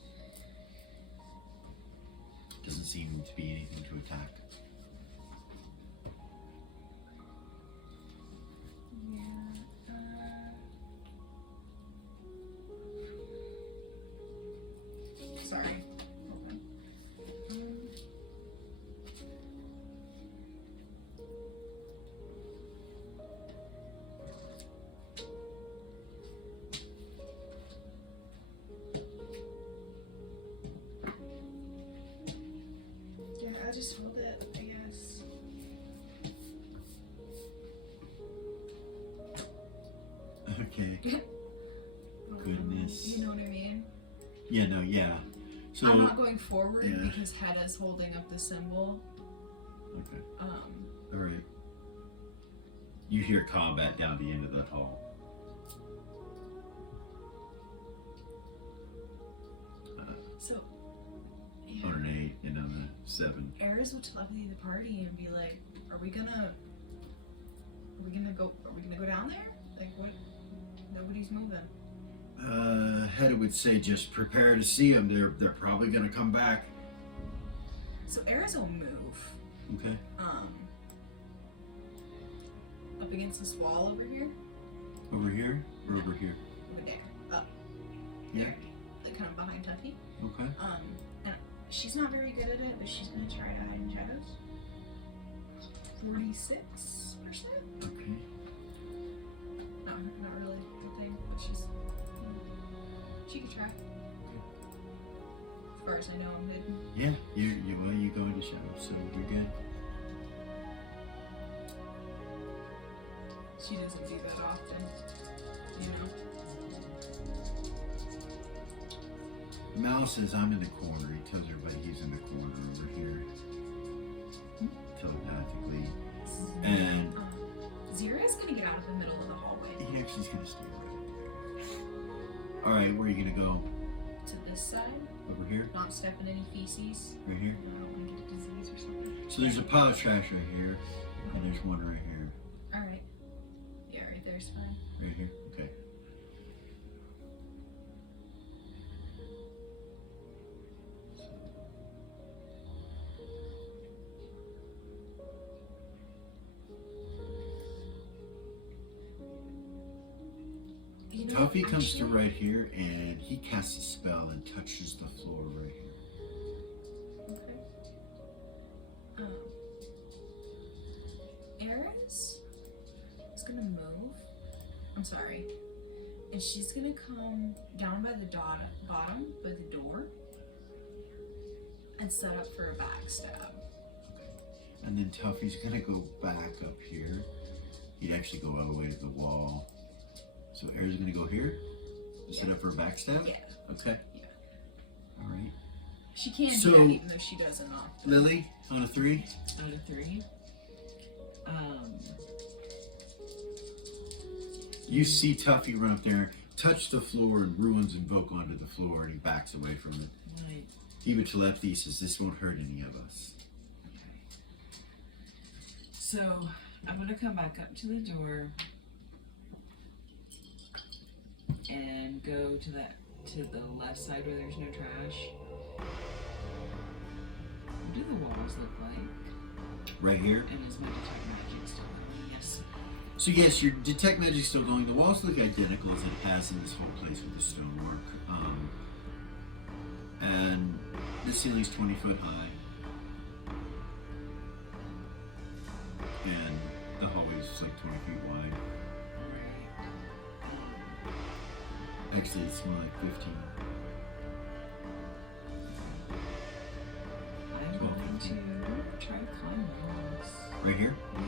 Doesn't seem to be anything to attack. Sorry. Yeah, I just hold it, I guess. Okay. Goodness. You know what I mean? Yeah, no, yeah. So I'm not going forward yeah. because Hedda's holding up the symbol. Okay. Alright. You hear combat down the end of the hall. So, yeah. On an 8 and on a 7. Eris would telepathy the party and be like, Are we gonna go down there? Like what? Nobody's moving. Hedda would say just prepare to see them. They're probably gonna come back. So Eris will move. Okay. Up against this wall over here. Over here or over here? Over there. Up. Yeah. There. Like kind of behind Tuffy. Okay. And she's not very good at it, but she's gonna try to hide in shadows. 46%? Okay. No, not really a thing, but she's she could try. As far as I know, I'm hidden. Yeah, you go into shadows, so you're good. She doesn't do that often, you know. Mal says I'm in the corner. He tells everybody he's in the corner over here. Telepathically. And Zira's gonna get out of the middle of the hallway. he actually's gonna stay right there. Alright, where are you gonna go? To this side. Over here? Not step in any feces. Right here? I don't want to get a disease or something. So there's a pile of trash right here, and there's one right here. Alright. Yeah, right there's fine. Right here? Okay. Tuffy comes to right here, and he casts a spell and touches the floor right here. Okay. Eris is gonna move. I'm sorry. And she's gonna come down by the bottom, by the door, and set up for a backstab. And then Tuffy's gonna go back up here. He'd actually go all the way to the wall. So Air's gonna go here? Set up for a backstab? Yeah. Okay. Yeah. Alright. She can So- do that even though she doesn't often. Lily, on a 3? On a 3. You see Tuffy run up there, touch the floor, and ruins invoke onto the floor, and he backs away from it. Right. Even Telepathy says, this won't hurt any of us. Okay. So I'm gonna come back up to the door and go to the left side where there's no trash. What do the walls look like? Right here? And is my detect magic still going? Yes. So yes, your detect magic's still going. The walls look identical as it has in this whole place with the stonework. And the ceiling's 20 foot high. And the hallway's like 20 feet wide. Actually, it's more like 15. I'm going to try to climb the walls. Right here? Yeah.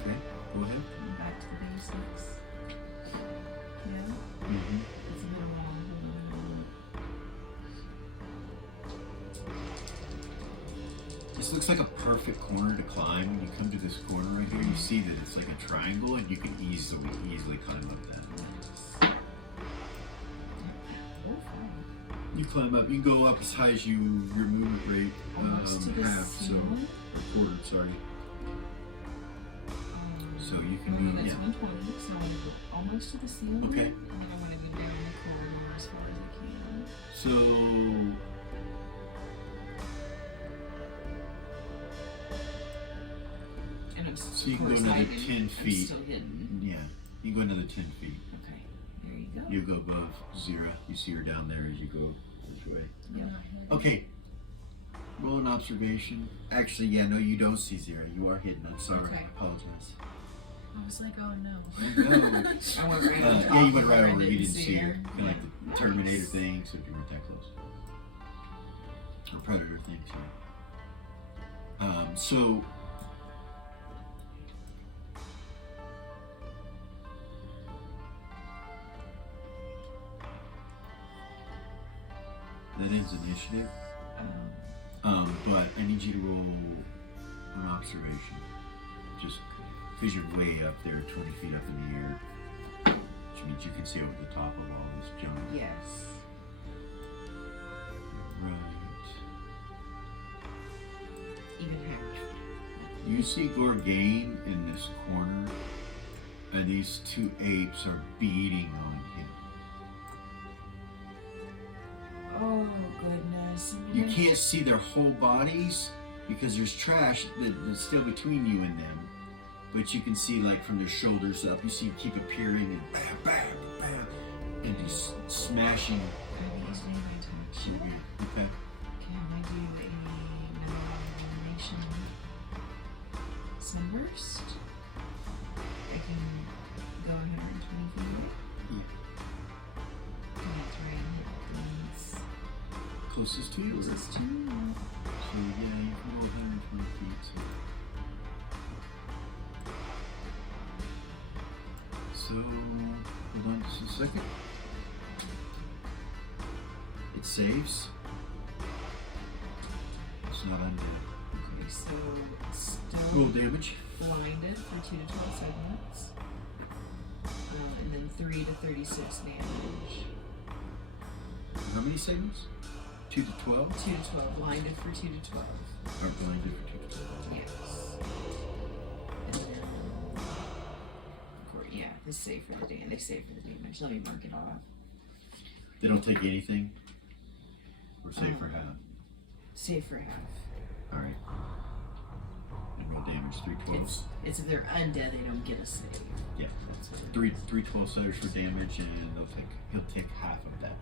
Okay, go ahead. Going back to the basics. Yeah. Mm-hmm. It's a bit of a long. This looks like a perfect corner to climb. When you come to this corner right here, you see that it's like a triangle, and you can easily climb up that. You climb up. You can go up as high as your movement rate half, so or quarter. Sorry. So you can be That's 120, so I'm gonna go almost to the ceiling. Okay. And then I want to go down the corridor as far as I can. So And I'm you can go another 10 feet. I'm still hidden. Yeah, you can go another 10 feet. Okay, there you go. You go above Zira. You see her down there as you go this way. Yeah. Okay. Roll an observation. Actually, yeah, no, you don't see Zira. You are hidden. I'm sorry. Okay. I apologize. I was like, oh no. No. I went right on top Yeah, you of went her right and over. You didn't see see her. her. Kind of like the Terminator thing, except you weren't that close. Or Predator thing, too. So that ends initiative. But I need you to roll an observation. Just because you're way up there, 20 feet up in the air, which means you can see over the top of all this junk. Yes. Right. Even half. You see Gorgain in this corner, and these two apes are beating on him. Oh goodness. You can't see their whole bodies because there's trash that's still between you and them. But you can see, like, from their shoulders up, you see keep appearing and bam, bam, bam, and just smashing. Can I use any of my touch? Okay. Can I do a non-elimination sunburst? I can go 120 feet away. Yeah. And that's right. Hit these Closest to you. closest to me. So yeah, you can go 120 feet. So hold on just a second. It saves. It's not undead. Okay, so still Roll damage. blinded for 2 to 12 segments. And then 3 to 36 damage. How many segments? 2 to 12? 2 to 12. Blinded for 2 to 12. Or blinded for 2 to 12. Yes. And then, yeah, they save for the damage. They save for the damage. Let me mark it off. They don't take anything? Or save for half? Save for half. Alright. roll damage. 3d12s. It's if they're undead, they don't get a save. Yeah. That's what it Three 12-siders for damage, and he'll take half of that.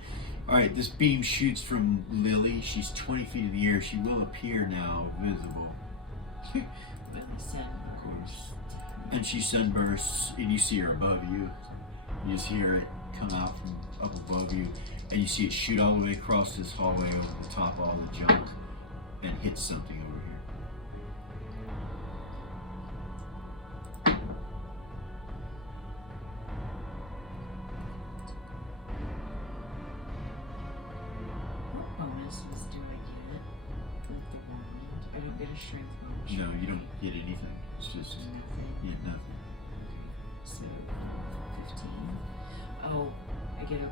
Alright, this beam shoots from Lily. She's 20 feet in the air. She will appear now visible. But the sun, of course. And she sunbursts, and you see her above you. You just hear it come out from up above you, and you see it shoot all the way across this hallway over the top of all the junk, and hit something over here. What bonuses do I get with the wand? I don't get a strength bonus. No, you don't get anything. It's just Nothing. yeah, nothing. So, 15. Oh, I get a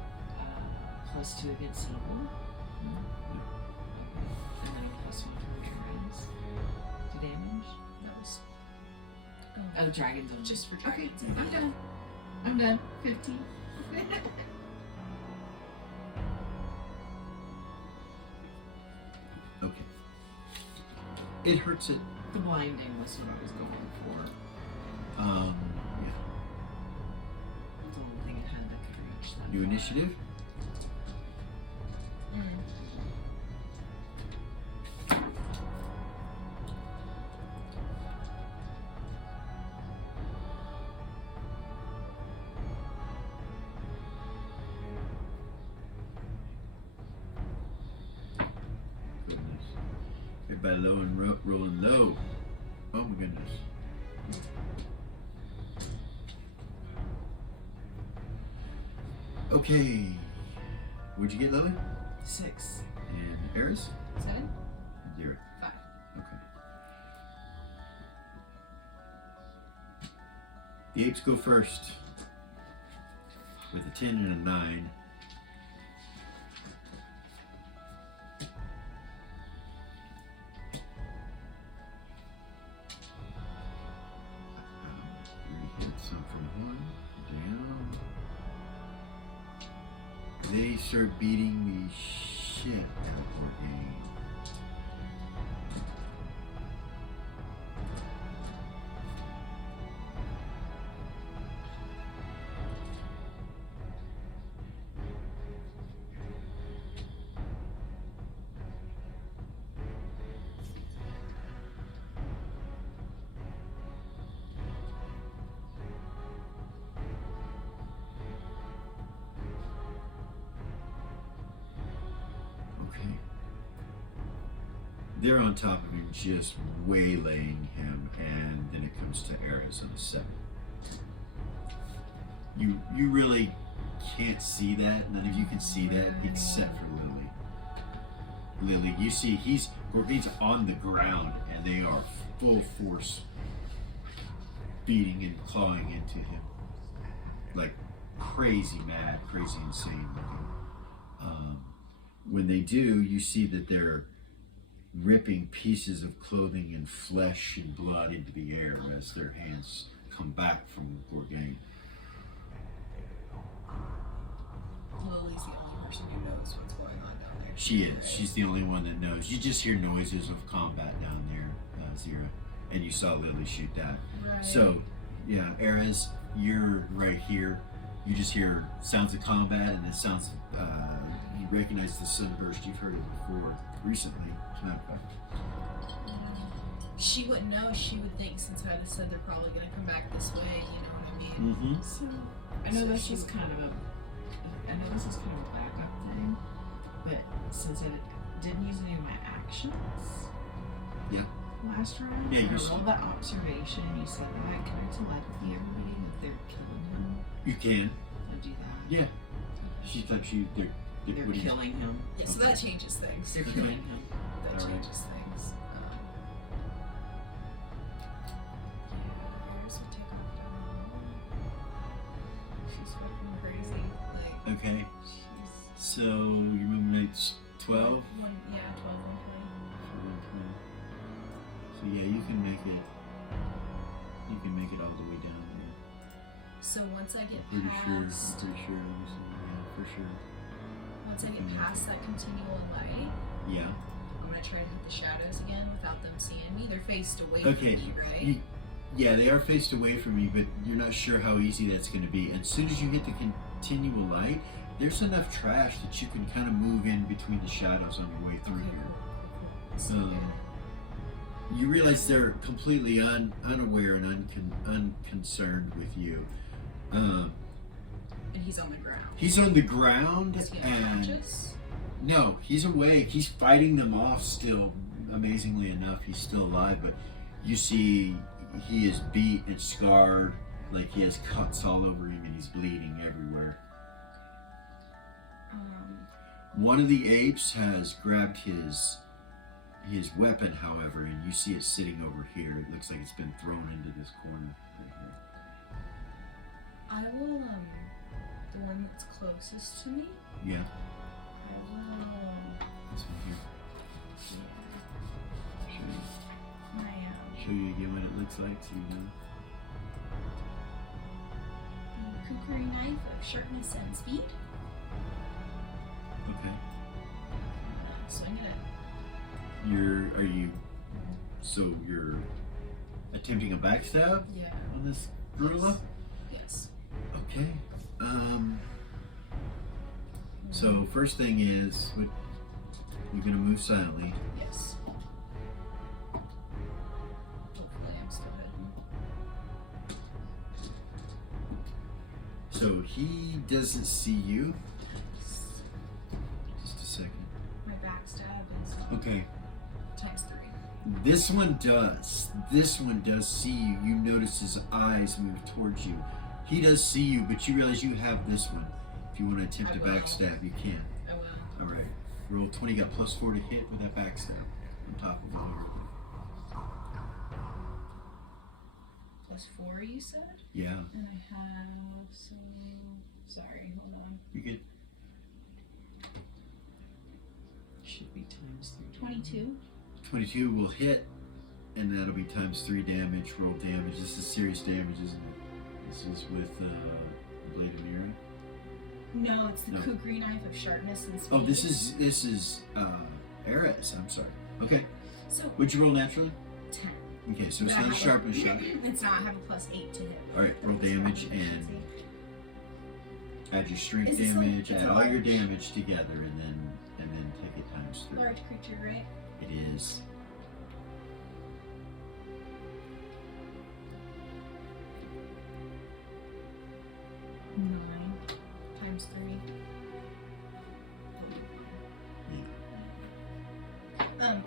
+2 against evil. No. Okay. And then a +1 for arrows. To damage? That was Oh, dragons only. just for Okay, dragons. I'm done. I'm done. 15. Okay. It hurts it. The blinding was what I was going for. Yeah. The only thing it had that could reach that. New initiative. Goodness. Everybody low and rolling low. Oh my goodness. Okay. What'd you get, Lily? 6. And Eris? 7? 0. 5. Okay. The apes go first with a 10 and a 9. Hit some from one down. They start beating the shit out of Orgain. Okay. They're on top of him, just waylaying him, and then it comes to Eris on a 7. You really can't see that. None of you can see that except for Lily. Lily, you see Gorgain's on the ground, and they are full force beating and clawing into him, like crazy mad, crazy insane looking. When they do, you see that they're ripping pieces of clothing and flesh and blood into the air as their hands come back from Gorgain. Lily's the only person who knows what's going on down there. She is. She's the only one that knows. You just hear noises of combat down there, Zira, and you saw Lily shoot that. Right. So, yeah, Eris, you're right here. You just hear sounds of combat, and it sounds. You recognize the sunburst. You've heard it before recently. As a matter of fact. She wouldn't know. She would think, since I just said they're probably going to come back this way, you know what I mean? Mm-hmm. So, I know this is kind of a backup thing, but since I didn't use any of my actions last round, Yeah, I you rolled that observation. You said that. Can I telepathy everybody that they're killing him? You can. I'll do that. Yeah. She thought they're They're killing him. Yeah, so that changes things. They're killing him. That Alright. changes things. Eris would take off down. She's fucking crazy. Like, Okay. she's So your movement's 12. 12, 120. So yeah, you can make it. You can make it all the way down there. So once I get Pretty sure. past, I'm pretty sure. Let me see. Yeah, for sure. once I get past that continual light, Yeah. I'm gonna try to hit the shadows again without them not seeing me. They're faced away from Okay. me, right? Yeah, they are faced away from you, but you're not sure how easy that's going to be. As soon as you hit the continual light, there's enough trash that you can kind of move in between the shadows on your way through here. You realize they're completely unaware and unconcerned with you. And he's on the ground. He's on the ground, Is he and unconscious? no, he's awake. He's fighting them off still. Amazingly enough, he's still alive, but you see he is beat and scarred, like he has cuts all over him and he's bleeding everywhere. One of the apes has grabbed his weapon, however, and you see it sitting over here. It looks like it's been thrown into this corner right here. I will, the one that's closest to me, Yeah, I will, this one here. Show you again what it looks like so you know. the kukri knife of sharpness and speed. Okay. Swing it at you're attempting a backstab? Yeah. On this gorilla? Yes. Okay. So first thing is, you're gonna move silently. Yes. Hopefully I'm still hidden. So he doesn't see you. Just a second. My backstab is Okay. ×3. This one does. This one does see you. You notice his eyes move towards you. He does see you, but you realize you have this one. If you want to attempt I to will. backstab, you can. I will. All right. Roll 20. Got +4 to hit with that backstab on top of everything. +4, you said? Yeah. And I have sorry, hold on. You good? Should be ×3. 22. 22 will hit, and that'll be ×3 damage. Roll damage. This is serious damage, isn't it? This is with Blade of Mirror. No, it's the No. kukri knife of sharpness and speed. Oh, this is Eris. I'm sorry. Okay. So Would you roll naturally? 10. Okay, so it's But I not a have sharpness shot. It's not. I have a +8 to hit. All right, roll damage and add your strength Is this damage, it's add a all your large- damage together, and then take it ×3. Large creature, right? It is. Nine ×3.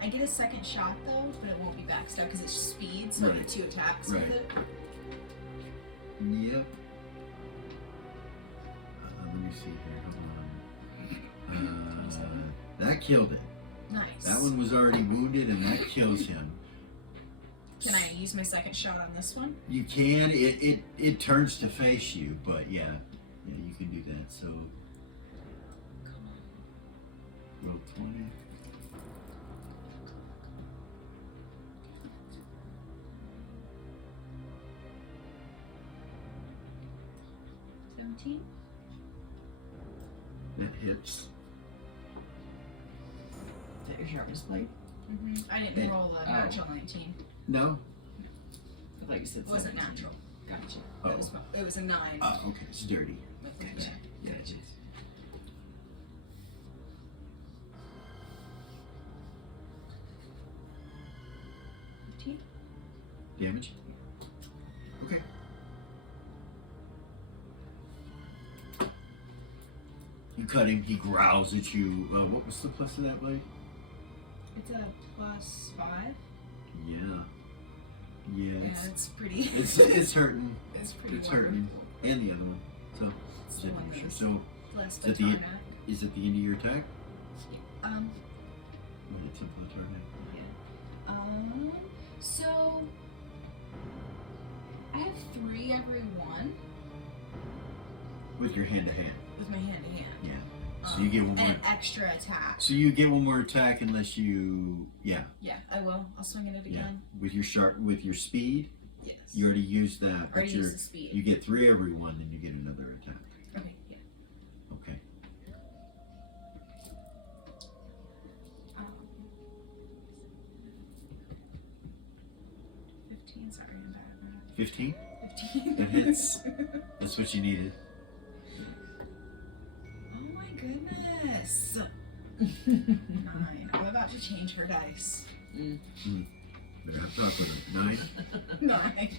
I get a second shot though, but it won't be backstab because it's speed, so I Right. get 2 attacks Right. with it. Yep. Let me see here. Hold on. That killed it. Nice. That one was already wounded, and that kills him. Can I use my second shot on this one? You can. It turns to face you, but yeah, you can do that. So roll 20. That hits. Is that your sharpness blade? I didn't And- roll a natural 19. No. I thought you said It wasn't 17. natural. Gotcha. Oh. It was a 9. Okay. It's dirty. Gotcha. Yeah. Gotcha. Damage. Okay. You cut him. He growls at you. What was the plus of that blade? It's a +5. Yeah. Yeah. Yeah, it's pretty. It's hurting. It's pretty. It's hurting. And the other one. So. It's is the it- one that was so. less Is it the baton is it the end of your attack? It's up to the target. So I have 3 every one With your hand to hand. with my hand to hand. Yeah. So you get one more. And extra attack. So you get one more attack unless you. Yeah. Yeah, I will. I'll swing at it Yeah. again. With your speed. Yes. You already used that. Already but used the speed. You get 3 every one, then you get another attack. Okay, yeah. Okay. 15. Sorry, I'm bad. 15? 15. That hits. That's what you needed. Oh my goodness. 9. I'm about to change her dice. Better have talk with him. 9? 9.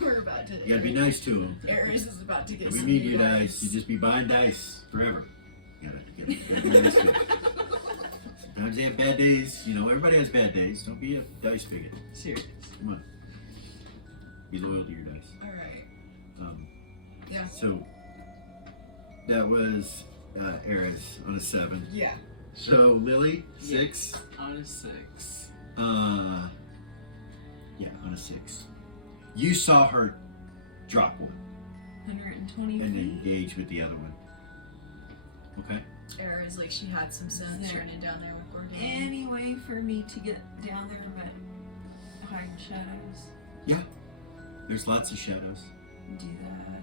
We're about to. You gotta be nice to him. Aries is about to get We some need new your dice. You just be buying dice forever. You gotta be nice to him. Sometimes they have bad days. You know, everybody has bad days. Don't be a dice bigot. Serious. Come on. Be loyal to your dice. Alright. Yeah. So, that was Aries on a 7. Yeah. So, Lily, 6. On a 6. Yeah, on a 6. You saw her drop one 120 and feet. engage with the other one. Okay. Aries, like she had some sense running down there with Gordon. Any way for me to get down there but hide in shadows? Yeah. There's lots of shadows. Do that.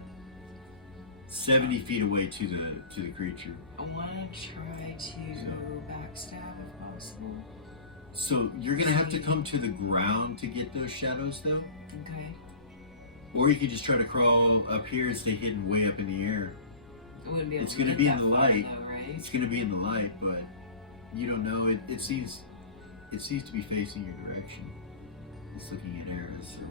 70 feet away to the creature. I want to try to backstab if possible. So you're gonna have to come to the ground to get those shadows, though. Okay. Or you could just try to crawl up here and stay hidden way up in the air. I wouldn't be able It's to gonna get be that in the far, light. though, right? It's gonna be in the light, but you don't know. It seems to be facing your direction. It's looking at arrows. So.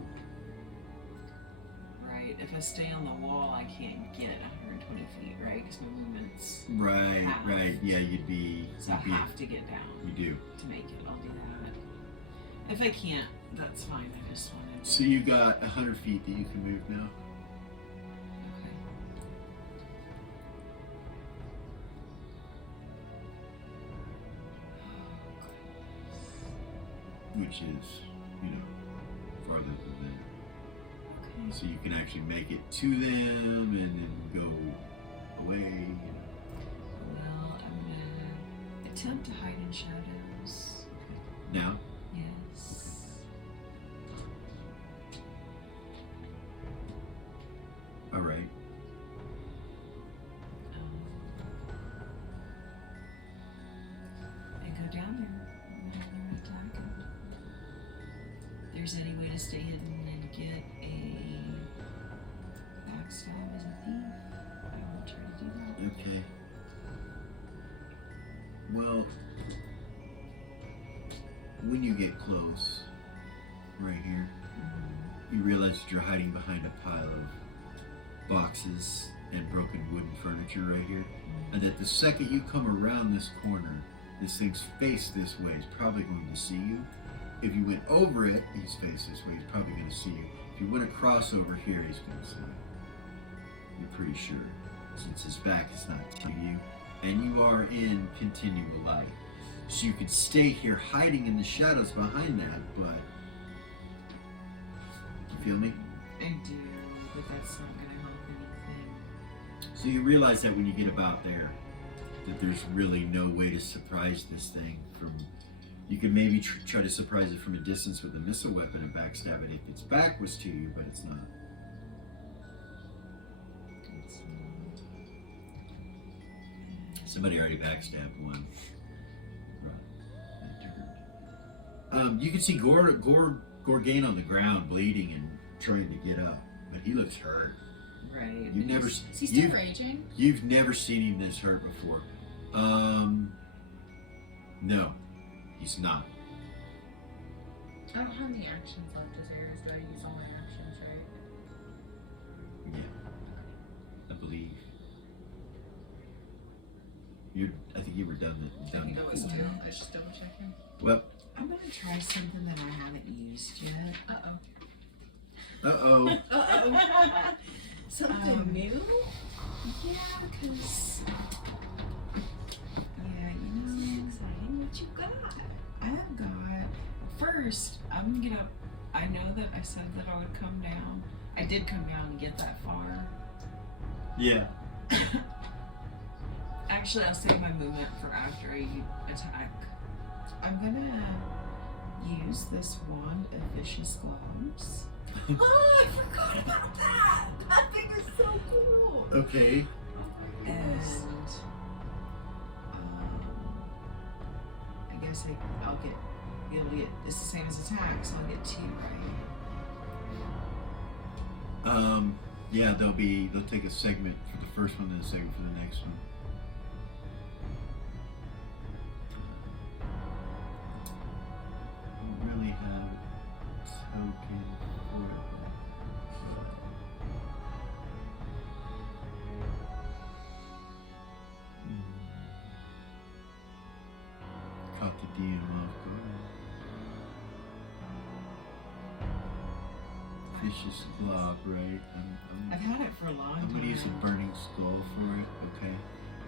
Right. If I stay on the wall, I can't get 120 feet, right? Because my movement's Right, half. right. Yeah, you'd be. So I have to get down. You do. To make it, I'll do that. If I can't, that's fine. I just wanted to. So you got 100 feet that you can move now. Okay. Which is, farther than that. Okay. So you can actually make it to them and then go away. Well, I'm gonna attempt to hide in shadows. Now? Yes. All right. I go down there and they're attacking. If there's any way to stay hidden and get a backstab as a thief, I will try to do that. Okay. Well, when you get close, right here, you realize that you're hiding behind a pile of boxes and broken wooden furniture right here, and that the second you come around this corner, this thing's face this way is probably going to see you. If you went over it, he's face this way, he's probably going to see you. If you went across over here, he's going to see you. You're pretty sure, since his back is not to you, and you are in continual light. So you could stay here hiding in the shadows behind that, but you feel me? I do, but that's not gonna help anything. So you realize that when you get about there, that there's really no way to surprise this thing from. You could maybe try to surprise it from a distance with a missile weapon and backstab it if its back was to you, but it's not. It's not. Somebody already backstabbed one. You can see Gorgain on the ground bleeding and trying to get up, but he looks hurt. Right. You've never. Is he still raging? You've never seen him this hurt before. No, he's not. I don't have any actions left as Aries, but I use all my actions, right? Yeah, I believe. I think you were done. I think I was too. I was just double checking. Well. I'm gonna try something that I haven't used yet. Uh-oh. Uh-oh. Something new? Yeah, because... Yeah, Exciting. What you got? I've got... First, I'm gonna get up. I know that I said that I would come down. I did come down and get that far. Yeah. Actually, I'll save my movement for after I attack. I'm gonna use this wand of vicious gloves. Oh, I forgot about that! That thing is so cool! Okay. And I guess I'll be able to get, it's the same as attack, so I'll get 2, right? Yeah, they'll take a segment for the first one and a segment for the next one. Don't really have a token for it. Caught the DM off guard. Vicious glob, right? I've had it for a long time. I'm gonna use a burning skull for it. Okay.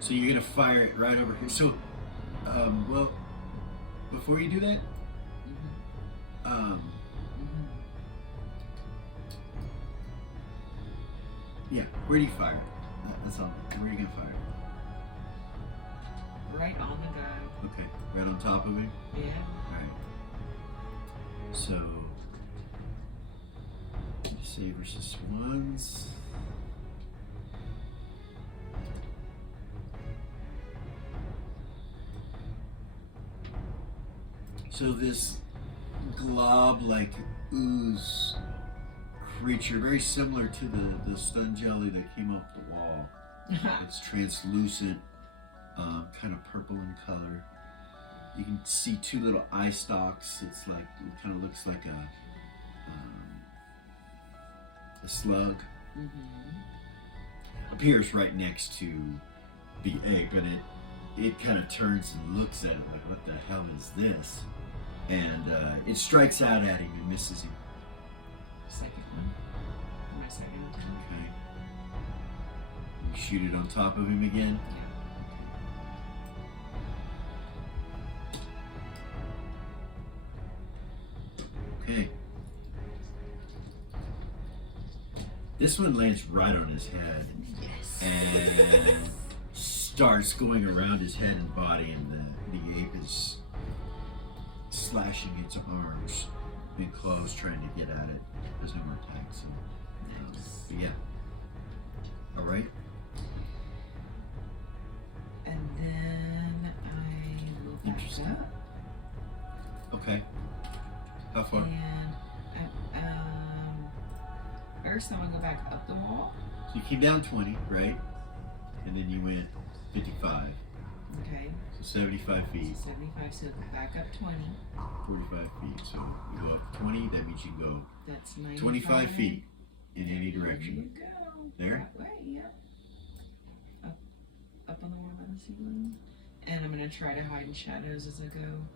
So you're gonna fire it right over here. So, well, before you do that, yeah. Where do you fire it? That's all. Where are you gonna fire it? Right on the guy. Okay. Right on top of him. Yeah. All right. So. See versus ones. So this glob-like ooze creature, very similar to the stun jelly that came off the wall. It's translucent, kind of purple in color. You can see two little eye stalks. It kind of looks like a slug. Appears right next to the ape, and it kind of turns and looks at it like, what the hell is this? And it strikes out at him and misses him. Second one. My second attempt. Okay. You shoot it on top of him again? Yeah. Okay. This one lands right on his head. Yes. And starts going around his head and body, and the ape is slashing its arms and claws trying to get at it. There's no more attacks. But yeah. Alright. And then I will back Interesting. up. Okay. How far? And first I'm gonna go back up the wall. So you came down 20, right? And then you went 55. Okay. So 75 feet. 75, so back up 20. 45 feet. So you go up 20, that means you go That's 95. 25 feet in any direction. There you go. There? That way, yeah. Up on the wall by the ceiling. And I'm gonna try to hide in shadows as I go.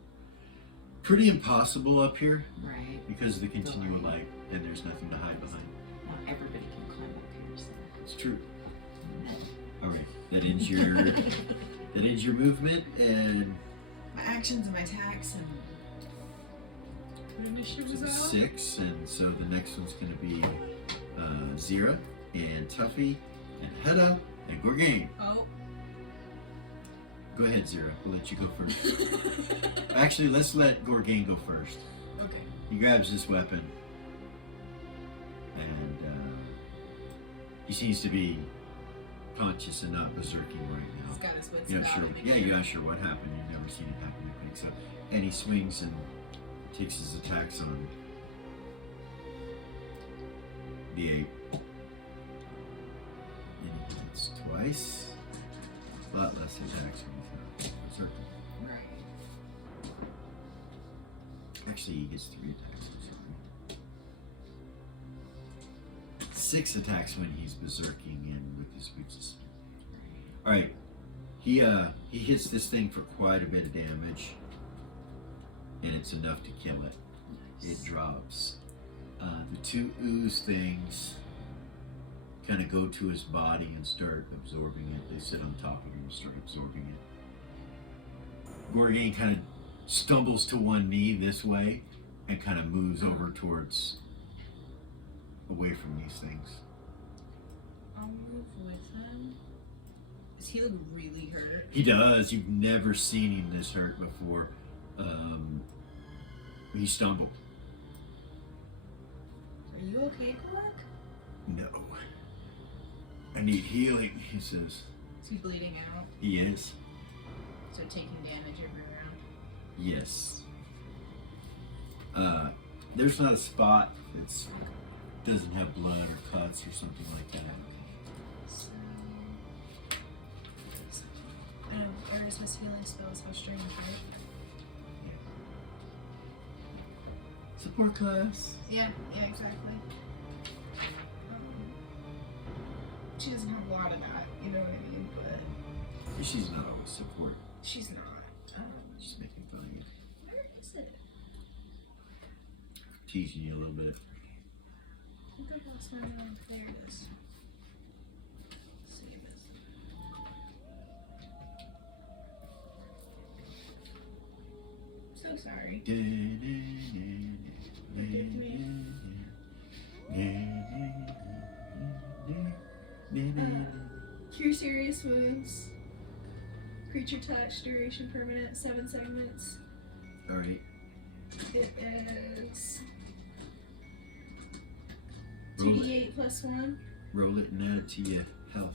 Pretty impossible up here. Right. Because of the continual light, and there's nothing to hide behind. Not everybody can climb up here, so. It's true. Alright, that ends your movement, and My actions and my attacks and my initiative is out. 6, and so the next one's gonna be Zira, and Tuffy, and Hedda, and Gorgain. Oh. Go ahead, Zira. We'll let you go first. Actually, let's let Gorgain go first. Okay. He grabs this weapon, and he seems to be conscious and not berserking right now. He's got his wits You're not about sure. him Yeah, again. you're not sure what happened. You've never seen it happen, I think. So, and he swings and takes his attacks on the ape. And he hits twice. A lot less attacks when he's not berserking. Right. Actually, he gets 3 attacks. I'm sorry. 6 attacks when he's berserking and with his boots. All right, he hits this thing for quite a bit of damage, and it's enough to kill it. It drops. The 2 ooze things kind of go to his body and start absorbing it. They sit on top of him and start absorbing it. Gorgain kind of stumbles to one knee this way and kind of moves over towards away from these things. I'll move with him. Does he look really hurt? He does. You've never seen him this hurt before. He stumbled. Are you okay, Korok? No. I need healing, he says. Is he bleeding out? He is. So taking damage every round? Yes. There's not a spot that's doesn't have blood or cuts or something like that. So, I know Ares has healing spells. How strange, right? Support class. Yeah, exactly. She doesn't have a lot of that, you know what I mean? But She's not always support. she's not. She's making fun of you. Where is it? Teasing you a little bit. I think I lost my own. There it is. Save it. So sorry. Forgive me. Cure serious wounds. Creature touch, duration permanent, 7 segments. Alright. It is Roll 2d8 plus 1. Roll it and add it to your health.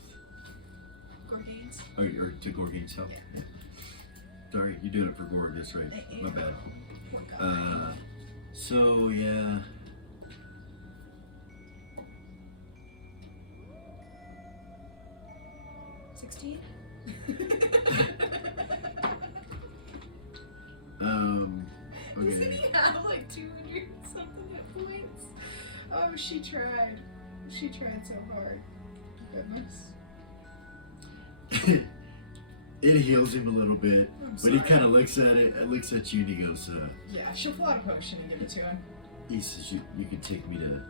Gorganes. Or to Gorgane's health. Yeah. Sorry, you're doing it for Gorg, that's right. My bad. So yeah. Doesn't Okay. he have like 200 something hit points? Oh, she tried. She tried so hard. Goodness. It heals him a little bit, I'm but he sorry. kind of looks at it, looks at you, and he goes, Yeah, she'll pull out a potion and give it to him. he says, you can take me to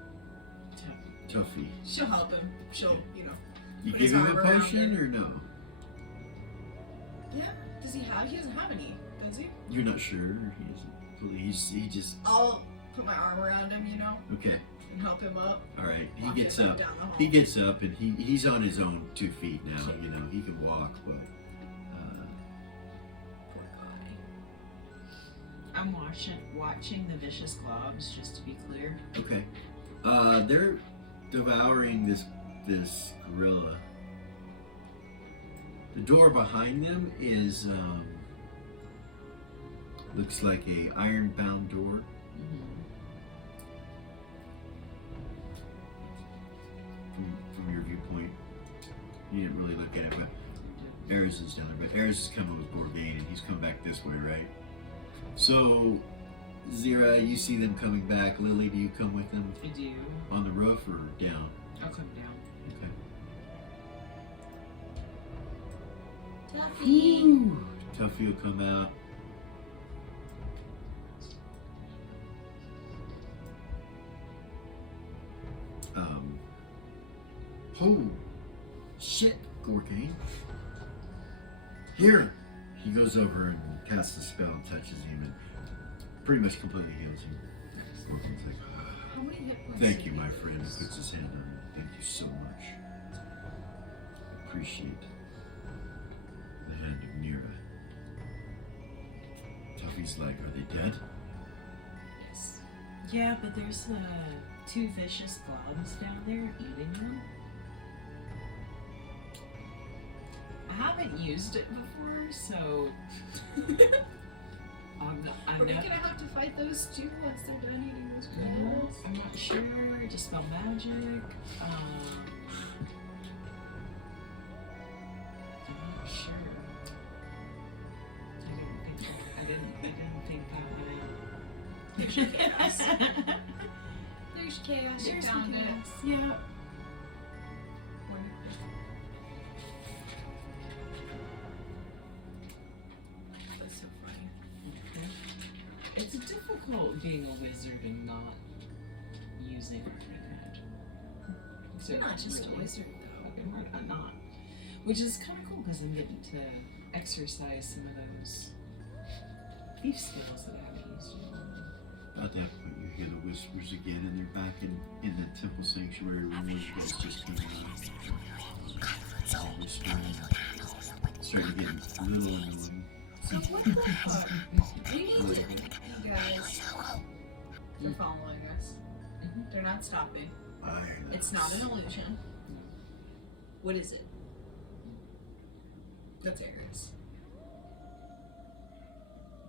Tuffy. She'll help him. She'll, you know. You put give his him a arm around potion him. or no? Yeah. Does he have? He doesn't have any, does he? You're not sure. He just. I'll put my arm around him, you know, Okay. and help him up. All right. He Walk gets him up. down the hall. He gets up, and he's on his own 2 feet now. You know, he can walk, but. Poor guy. I'm watching the vicious globs, just to be clear. Okay. They're devouring this gorilla. The door behind them is looks like a iron-bound door. From your viewpoint, you didn't really look at it, but Ares is down there. But Ares is coming with Borgain, and he's come back this way, right? So, Zira, you see them coming back. Lily, do you come with them? I do. On the roof or down? I'll come down. Okay. Tuffy. Tuffy will come out. Oh, shit, Gorgain. Here! He goes over and casts a spell and touches him and pretty much completely heals him. Gorgain's like, How many hit points? thank you, my friend. He puts his hand on him. Thank you so much. Appreciate the hand of Nira. Tuffy's like, are they dead? Yes. Yeah, but there's 2 vicious globs down there eating them. I haven't used it before, so We're gonna have to fight those two once they're done eating those Yeah, gorillas. I'm not sure. Dispel magic. I'm not sure. I didn't think that one out. There's your chaos. There's chaos. You There's found some it. chaos. Yeah. That's so funny. It's difficult being a wizard and not using Arcane. So You're not just a wizard, though. Okay, I'm not. Which is kind of cool because I'm getting to exercise some of those thief skills that I haven't used in a while. At that point, you hear the whispers again, and they're back in the temple sanctuary room where you guys just came out. All whispering, starting to get a little annoying. So what the fuck? We need to thank you guys for following us. They're not stopping. It's not an illusion. What is it? That's Ares.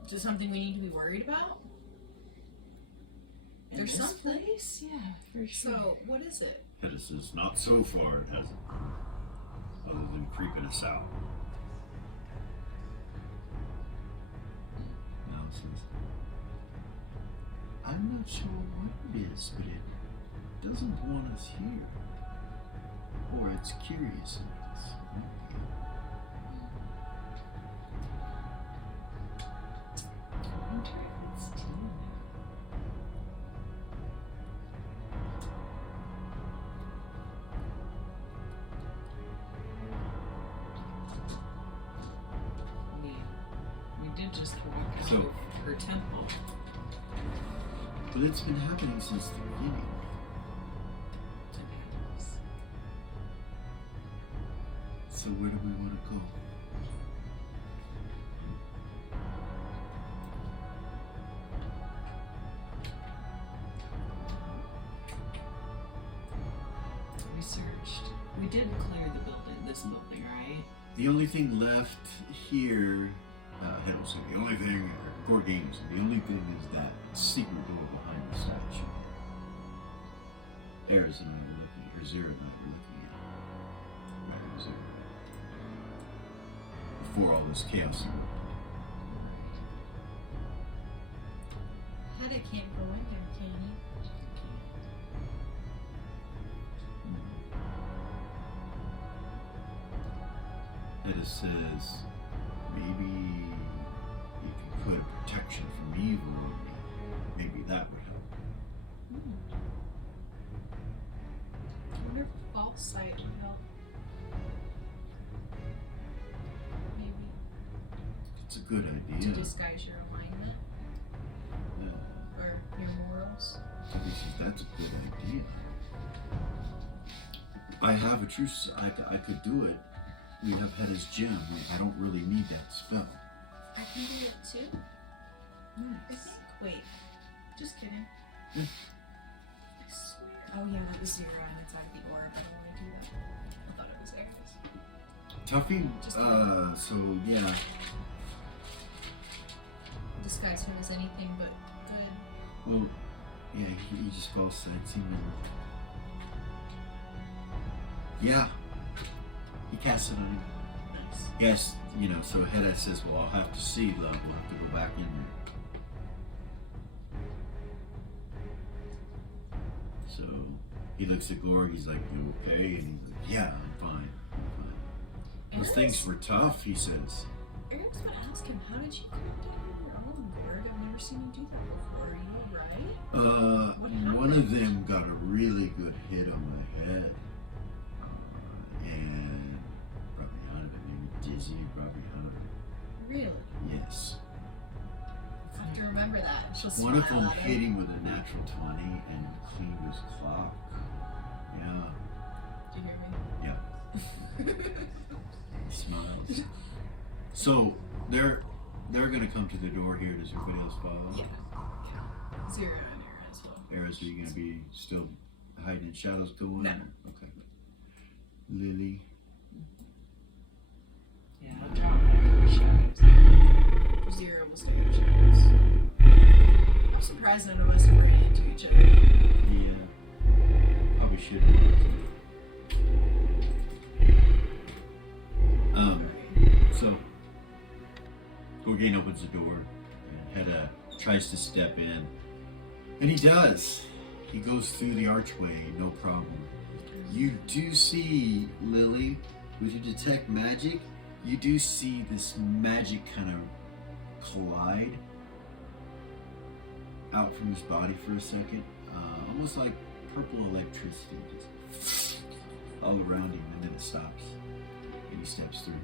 Is it something we need to be worried about? There's this something. place? Yeah, for sure. So, what is it? Heda says, not so far, it hasn't. Other than creeping us out. Mal says, I'm not sure what it is, but it doesn't want us here. Or it's curious of us. I wonder if it's Tina. We did just walk out So- of her temple. But it's been happening since the beginning. So where do we want to go? We searched. We did clear the building, this building, right? The only thing left here, Heda said, the only thing, Core Games, the only thing is that secret door behind the statue. Eris and I were looking at, or Zira and I were looking at. Right, Zira. Before all this chaos erupted. Heda can't go in there, can he? Heda says, maybe if you put a protection from evil on me, maybe that would help. I wonder if false sight would help. Maybe. It's a good To idea. disguise your alignment or your morals. He says, that's a good idea. I have a truce. I could do it. We have Heda's gem. I don't really need that spell. I can do it too. I think. Wait. Just kidding. Yeah. I swear. Oh yeah, that was Zero and it's out of the orb. I don't want to do that. I thought it was Eris. Tuffy, so yeah. Disguise him as anything but good. Well, yeah, he just false sights him and yeah. He casts it on him. Nice. Yes, so Heda says, well, I'll have to see, love. We'll have to go back in there. So he looks at Gorg, he's like, you okay? And he's like, yeah, I'm fine. Those things were tough, he says. Eric's gonna ask him, how did you come down on your own, Gorg? I've never seen you do that before. Are you alright? One of them got a really good hit on my head. And probably out of it, maybe dizzy, probably out of it. Really? Yes. I have to remember that. She'll One of smile them at hit him. him with a natural 20 and cleaned his clock. Yeah. Did you hear me? Yeah. He smiles. So they're gonna come to the door here. Does everybody else follow? Yeah. Zero and Era as well. Eris, are you gonna be still hiding in shadows going? No. Okay. Lily. Yeah, I'll draw my shadows. Zero will stay in shadows. I'm surprised none of us have ran into each other. Yeah. Probably should. So Gorgain opens the door and Heda tries to step in. And he does. He goes through the archway, no problem. You do see, Lily, with your detect magic, you do see this magic kind of collide out from his body for a second. Almost like purple electricity just all around him, and then it stops. And he steps through.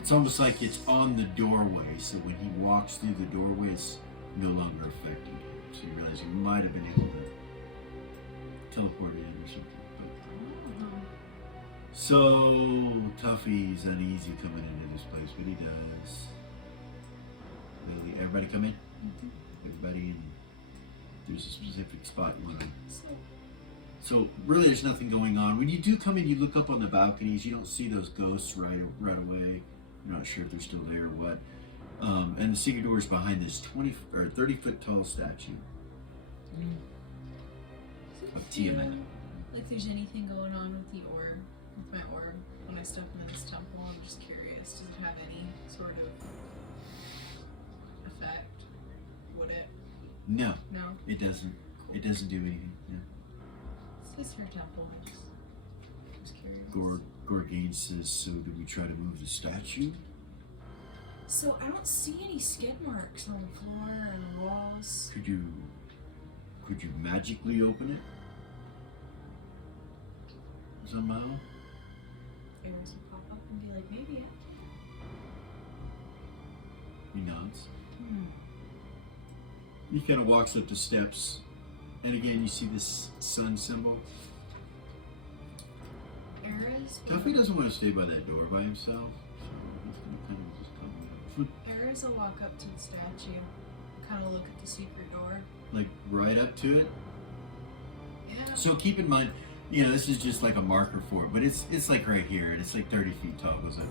It's almost like it's on the doorway, so when he walks through the doorway, it's no longer affecting him. So you realize he might have been able to teleport in or something. So Tuffy's uneasy coming into this place, but he does. Lily, everybody come in? Everybody in. There's a specific spot you want to. So really there's nothing going on. When you do come in, you look up on the balconies, you don't see those ghosts right away. You're not sure if they're still there or what. And the secret door is behind this 20 or 30-foot tall statue. Tiamat. Like there's anything going on with the orb, with my orb, when I step into this temple? I'm just curious. Does it have any sort of effect? Would it? No. No? It doesn't. Cool. It doesn't do anything. No. This is your temple. Just curious. Gorgane says, so do we try to move the statue? So I don't see any skid marks on the floor or the walls. Could you magically open it? Somehow? Arrows will pop up and be like, maybe it. He nods. He kind of walks up the steps, and again you see this sun symbol. Arrows? Tuffy doesn't want to stay by that door by himself, so he's gonna kind of just come. Arrows will walk up to the statue, kind of look at the secret door. Like right up to it. Yeah. So keep in mind, you know, this is just like a marker for it, but it's like right here, and it's like 30 feet tall. It goes up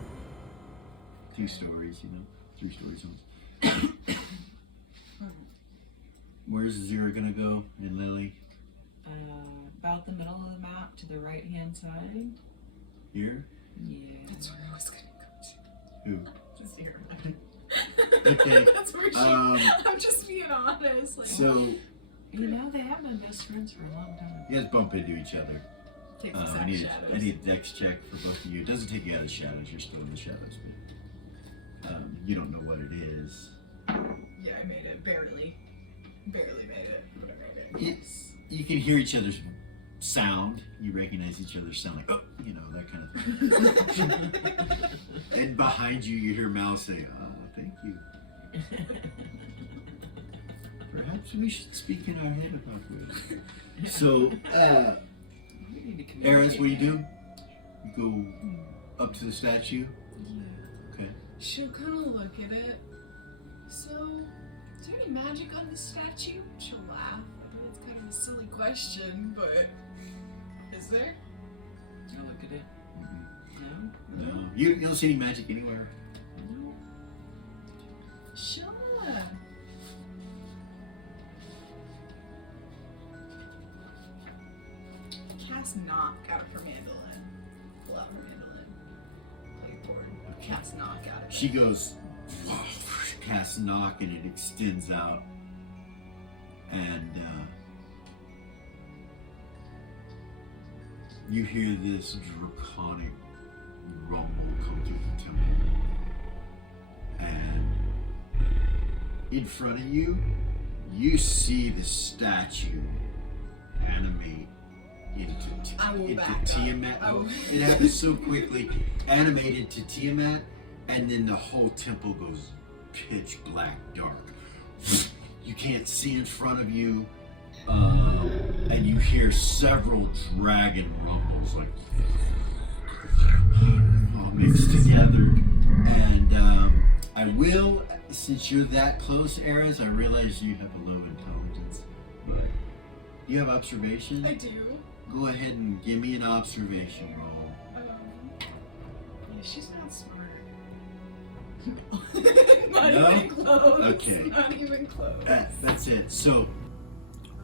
2 stories, you know, 3 stories. Where's Zira gonna go, and Lily? About the middle of the map to the right hand side. Here? Yeah. That's where I was gonna go to. Who? Just here. Okay. That's where she. I'm just being honest. Like, So You know, they have been best friends for a long time. you guys bump into each other. Takes I us out of need shadows. a dex check for both of you. It doesn't take you out of the shadows. You're still in the shadows, but you don't know what it is. Yeah, I made it. Barely made it. But I made it. You can hear each other's sound. You recognize each other's sound, like, oh, you know, that kind of thing. And behind you, you hear Mal say, oh, thank you. Perhaps we should speak in our head about this. So, Eris, what do you do? You go up to the statue? Yeah. Okay. She'll kind of look at it. So, is there any magic on this statue? She'll laugh. I mean, it's kind of a silly question, but is there? I'll look at it. No. You don't see any magic anywhere? No. She'll cast knock out of her mandolin. Pull out her mandolin. Play a chord. Cast knock out of it. She goes, casts knock, and it extends out. And you hear this draconic rumble come through the temple. And in front of you, you see the statue animate into Tiamat. It happens so quickly. Animated to Tiamat, and then the whole temple goes pitch black dark. You can't see in front of you, and you hear several dragon rumbles, like all mixed together. And I will, since you're that close, Eris, I realize you have a low intelligence, but you have observation? I do. Go ahead and give me an observation roll. Yeah, she's not smart. Not No? even close. Okay. Not even close. That's it. So,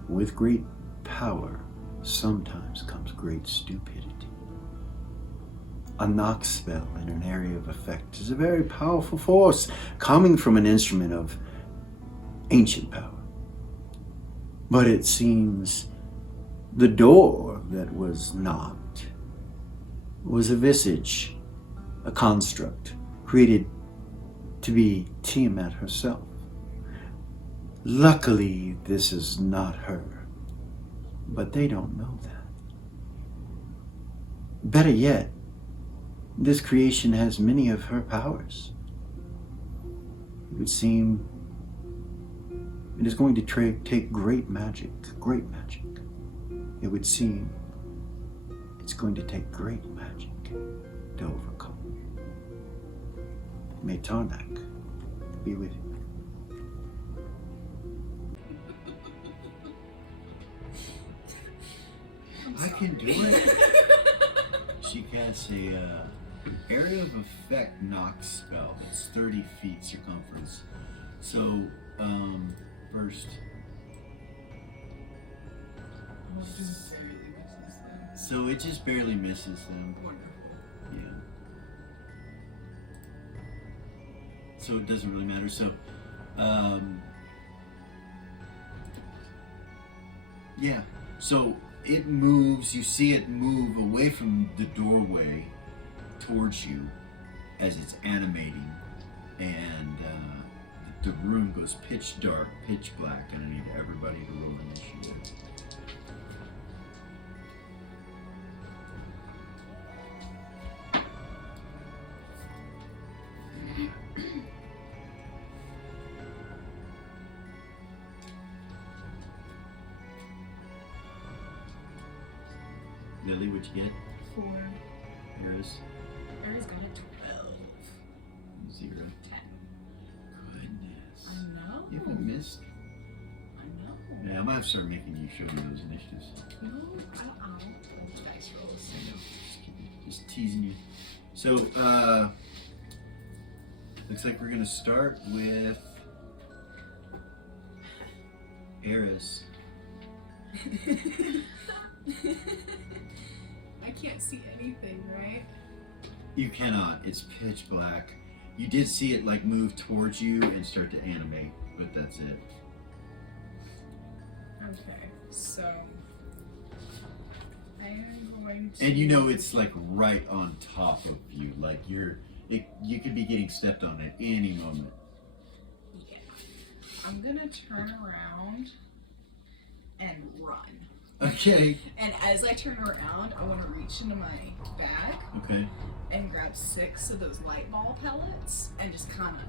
With great power sometimes comes great stupidity. A knock spell in an area of effect is a very powerful force coming from an instrument of ancient power. But it seems the door that was knocked was a visage, a construct created to be Tiamat herself. Luckily, this is not her, but they don't know that. Better yet, this creation has many of her powers. It would seem it is going to take great magic. It would seem it's going to take great magic to overcome. May Tarnak be with you. I can do it. She casts a area of effect knock spell that's 30 feet circumference. So, first, Well, it just barely misses them. So it just barely misses them. Wonderful. Yeah. So it doesn't really matter. So, yeah. So it moves. You see it move away from the doorway towards you as it's animating, and the room goes pitch dark, pitch black, and I need everybody to roll initiative. Lily, what'd you get? 4. Yours? Aries got a 12. 0. 10. Goodness. I know. You haven't missed. I know. Yeah, I might have to start making you show me those initiatives. No, I don't roll the dice rolls. I know. Just teasing you. So, looks like we're gonna start with Eris. I can't see anything, right? You cannot. It's pitch black. You did see it like move towards you and start to animate, but that's it. Okay, so I am going to. And you know it's like right on top of you. Like you could be getting stepped on at any moment. Yeah. I'm gonna turn around and run. Okay. And as I turn around, I want to reach into my bag Okay. and grab 6 of those light ball pellets and just kind of,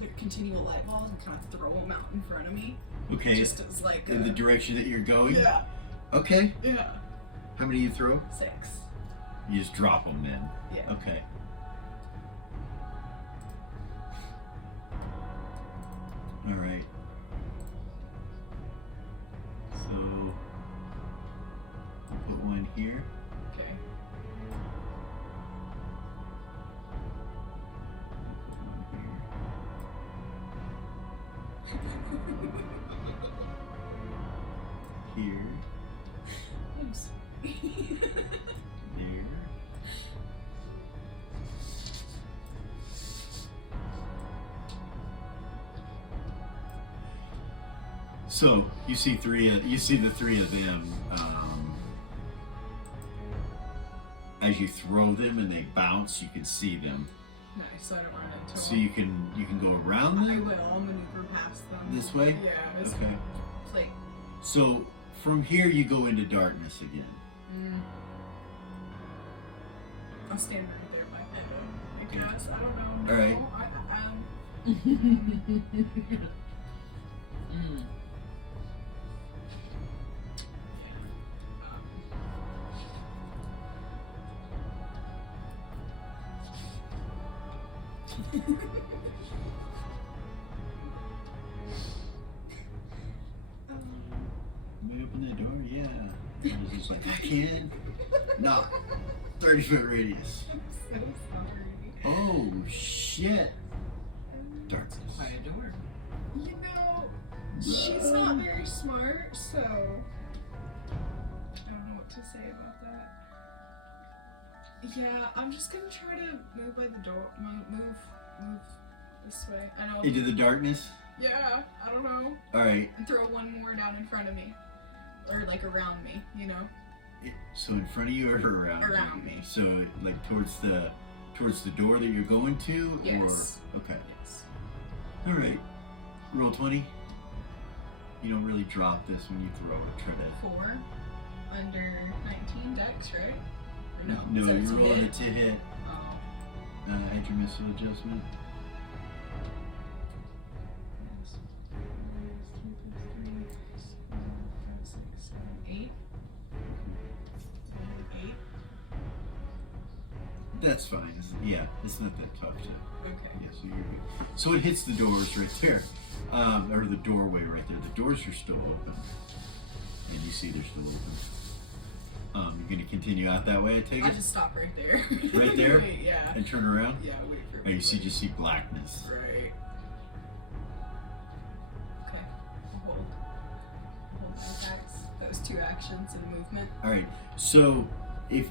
they're continual light balls, and kind of throw them out in front of me. Okay. Just as like in the direction that you're going? Yeah. Okay. Yeah. How many you throw? 6. You just drop them then? Yeah. Okay. All right. So, I'll put one here. Okay. Here. I'm sorry. There. So you see the 3 of them as you throw them and they bounce. You can see them, Nice, so I don't run into so them. you can go around I them will. I'll maneuver past them. this way. Yeah. It's Okay. It's like. So from here you go into darkness again. I'll stand right there by Edo, I guess. I don't know. No, All right. May I open that door? Yeah. I was just like, I can. No. 30-foot radius. I'm so sorry. Oh shit. Darkness. By a door. You know, she's not very smart, so I don't know what to say about that. Yeah, I'm just gonna try to move by the door. Move this way. I know. Into the darkness? Yeah, I don't know. Alright. And throw one more down in front of me, or like around me. You know. So in front of you or around you? Around me. So like towards the door that you're going to? Yes. Or okay. Yes. Alright. Roll 20. You don't really drop this when you throw it. Try to 4 under 19 dex, right? Or no, No, so it's you're rolling hit. it to hit. Oh. Add your missile adjustment. Yes. 3 plus 3, 5, 6, 7, 8. 8. That's fine. It's not that tough to. Okay. Yeah, so you're good. So it hits the doors right there. Or the doorway right there. The doors are still open. And you see they're still open. You're gonna continue out that way, I take I it? just stop right there. Right there? Wait, yeah. And turn around? Yeah, wait for Oh, you just see blackness. Right. Okay. I'll hold my attacks, but those 2 actions in movement. All right. So if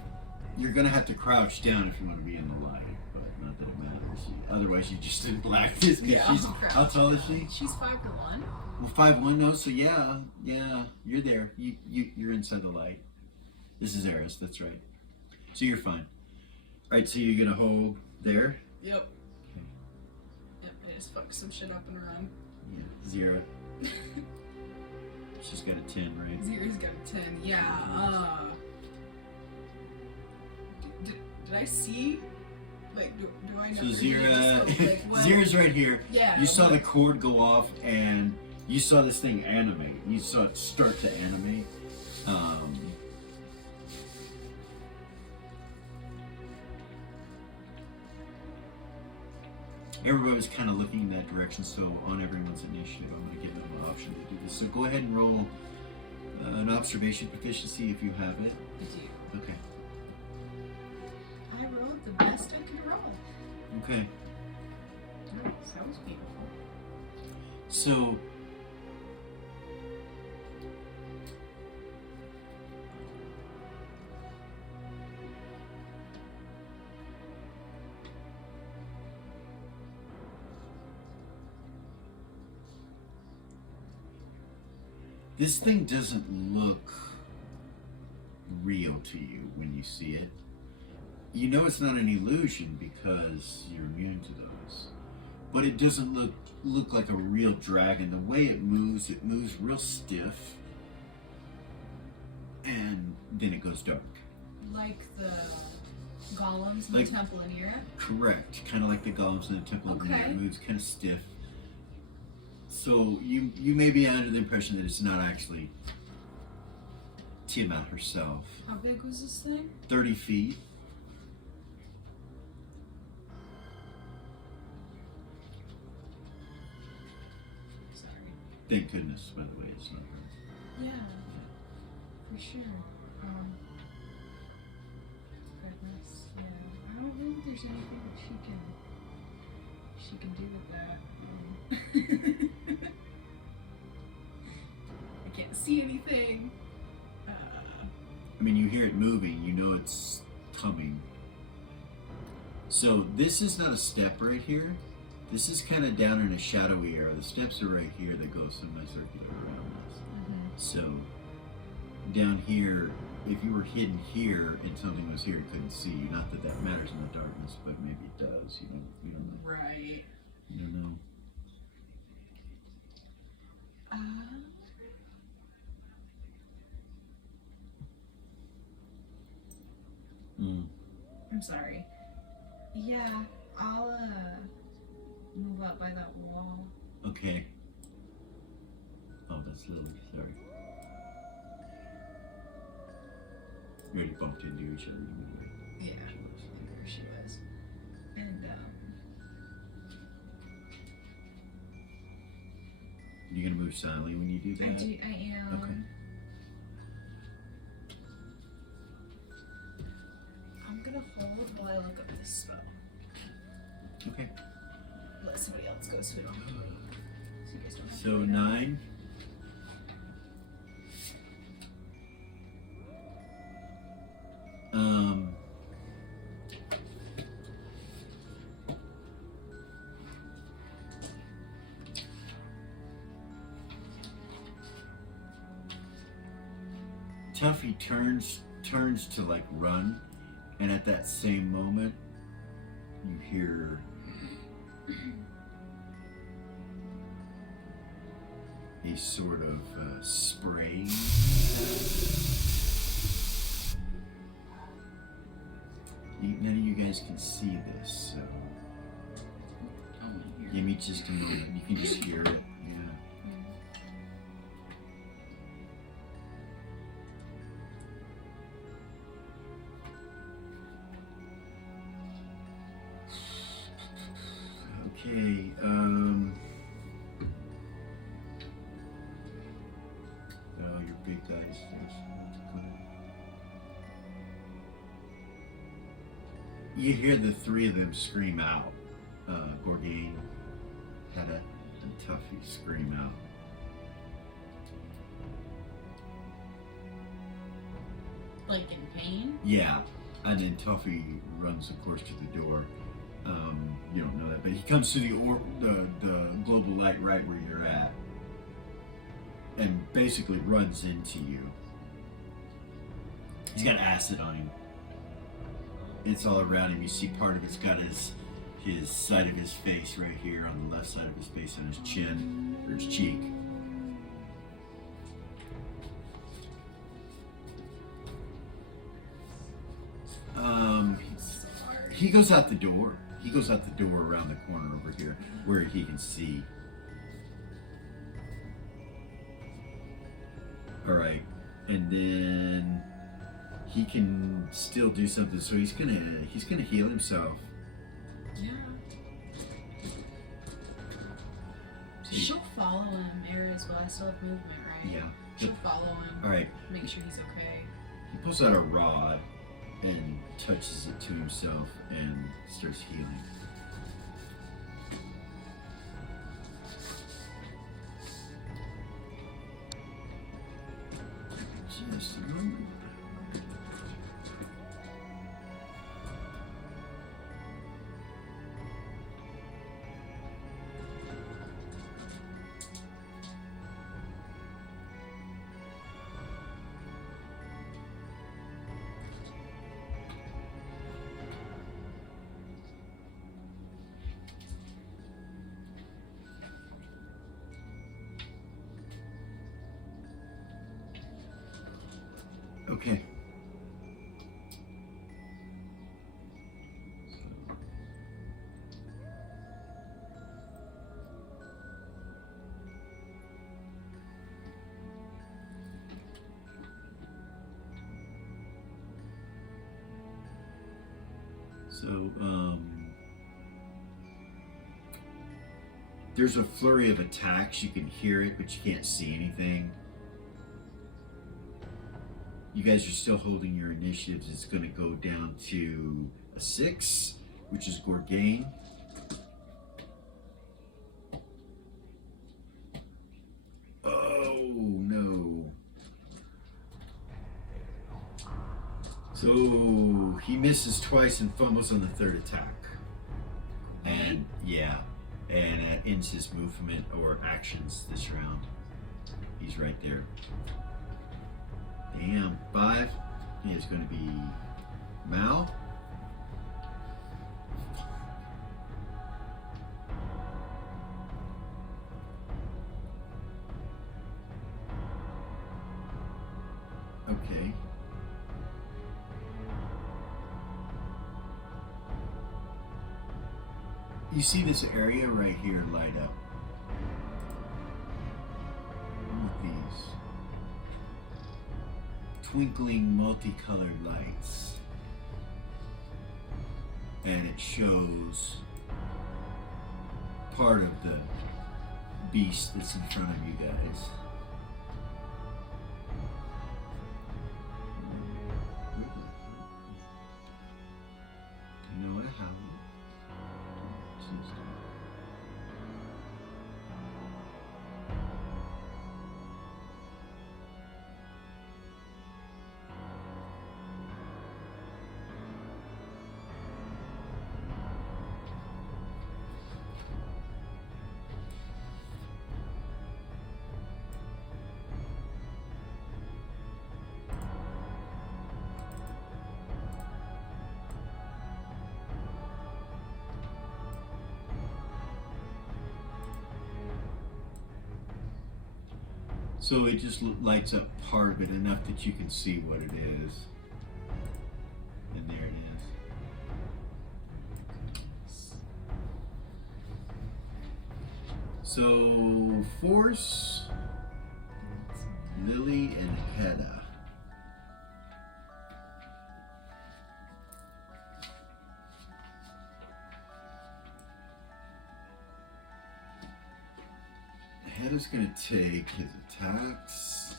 you're gonna have to crouch down if you want to be in the light, but not that it matters. Otherwise, you just didn't black this. Yeah, How tall is she? She's 5'1". Well, 5'1", no. So yeah, you're there. You're inside the light. This is Eris. That's right. So you're fine. All right. So you're gonna hold there. Yep. Okay. Yep. I just fuck some shit up and run. Yeah. 0. She's got a 10, right? Zira's got a 10. Yeah. Did I see? Like, do I know? So Zira's right here. Yeah. You saw the cord go off, and you saw this thing animate. You saw it start to animate. Everybody's kind of looking in that direction, so on everyone's initiative, I'm going to give them an option to do this. So go ahead and roll an observation proficiency if you have it. I do. Okay. I rolled the best I could roll. Okay. Nice. That was beautiful. So this thing doesn't look real to you when you see it. You know it's not an illusion because you're immune to those. But it doesn't look like a real dragon. The way it moves real stiff. And then it goes dark. Like the golems in Like- the Temple in Europe? Correct. Kind of like the golems in the Temple of Night. Okay. It moves kind of stiff. So you may be under the impression that it's not actually Tiamat herself. How big was this thing? 30 feet. Sorry. Thank goodness, by the way, it's not her. Yeah. For sure. Goodness. Yeah. I don't know if there's anything that she can do with that. I can't see anything. I mean, you hear it moving, you know it's coming. So this is not a step right here. This is kind of down in a shadowy area. The steps are right here that go semicircular around us. So down here, if you were hidden here and something was here, it couldn't see you. Not that that matters in the darkness, but maybe it does. You don't know. Right. You don't know. I'm sorry. Yeah, I'll move up by that wall. Okay. Oh, that's Lily. Sorry. You already bumped into each other. Yeah, I think where she was. And You're gonna move silently when you do that? I am. Okay. I'm gonna hold while I look up this spell. Okay. Let somebody else go so we don't have to move. So you guys don't have So to 9. Tuffy turns to like run, and at that same moment, you hear a sort of spraying. None of you guys can see this, so give me just a moment. You can just hear it. Yeah. Okay, oh, your big guys. You hear the three of them scream out. Gorgain, Hedda, and Tuffy scream out. Like in pain? Yeah. And then Tuffy runs, of course, to the door. You don't know that, but he comes to the global light right where you're at, and basically runs into you. He's got acid on him. It's all around him. You see part of it's got his side of his face right here on the left side of his face and his chin or his cheek. He goes out the door. He goes out the door around the corner over here where he can see. Alright. And then he can still do something, so he's gonna heal himself. Yeah. She'll follow him, Air as well. I still have movement, right? Yeah. She'll follow him. Alright. Make sure he's okay. He pulls out a rod and touches it to himself and starts healing. Just a moment. Okay. So, there's a flurry of attacks. You can hear it, but you can't see anything. You guys are still holding your initiatives. It's going to go down to a 6, which is Gorgain. Oh, no. So, he misses twice and fumbles on the 3rd attack. And, yeah. And ends his movement or actions this round. He's right there. Damn, 5 is going to be Mal. Okay. You see this area right here light up. With these twinkling multicolored lights, and it shows part of the beast that's in front of you guys. You know what? How? So it just lights up part of it enough that you can see what it is. And there it is. So Force, Lily, and Hedda. Hedda's going to take his attacks.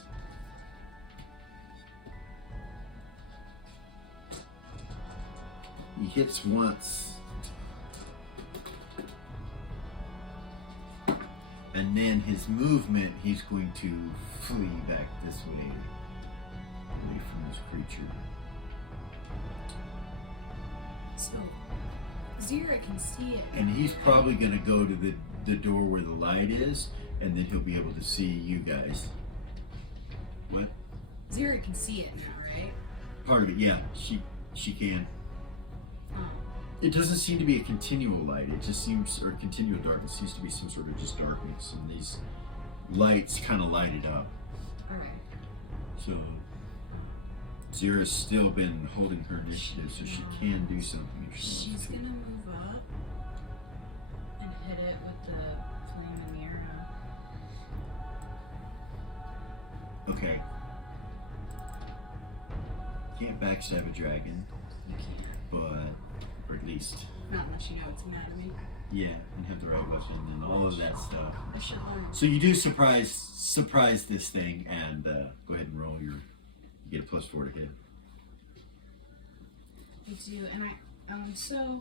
He hits once. And then his movement, he's going to flee back this way. Away from the creature. So, Zira can see it. And he's probably going to go to the door where the light is, and then he'll be able to see you guys. What? Zira can see it now, right? Part of it, yeah. She can. It doesn't seem to be a continual light. It just seems, or continual darkness, seems to be some sort of just darkness. And these lights kind of light it up. Alright. So, Zira's still been holding her initiative, so she can do something if she wants She's to. gonna move up and hit it with the flaming arrow. Okay. Can't backstab a dragon, You can't. but, or at least, Not unless you know its anatomy. yeah, and have the right weapon and all of that stuff. I should learn. So you do surprise this thing, and go ahead and roll your. You get a +4 to hit. I do, and so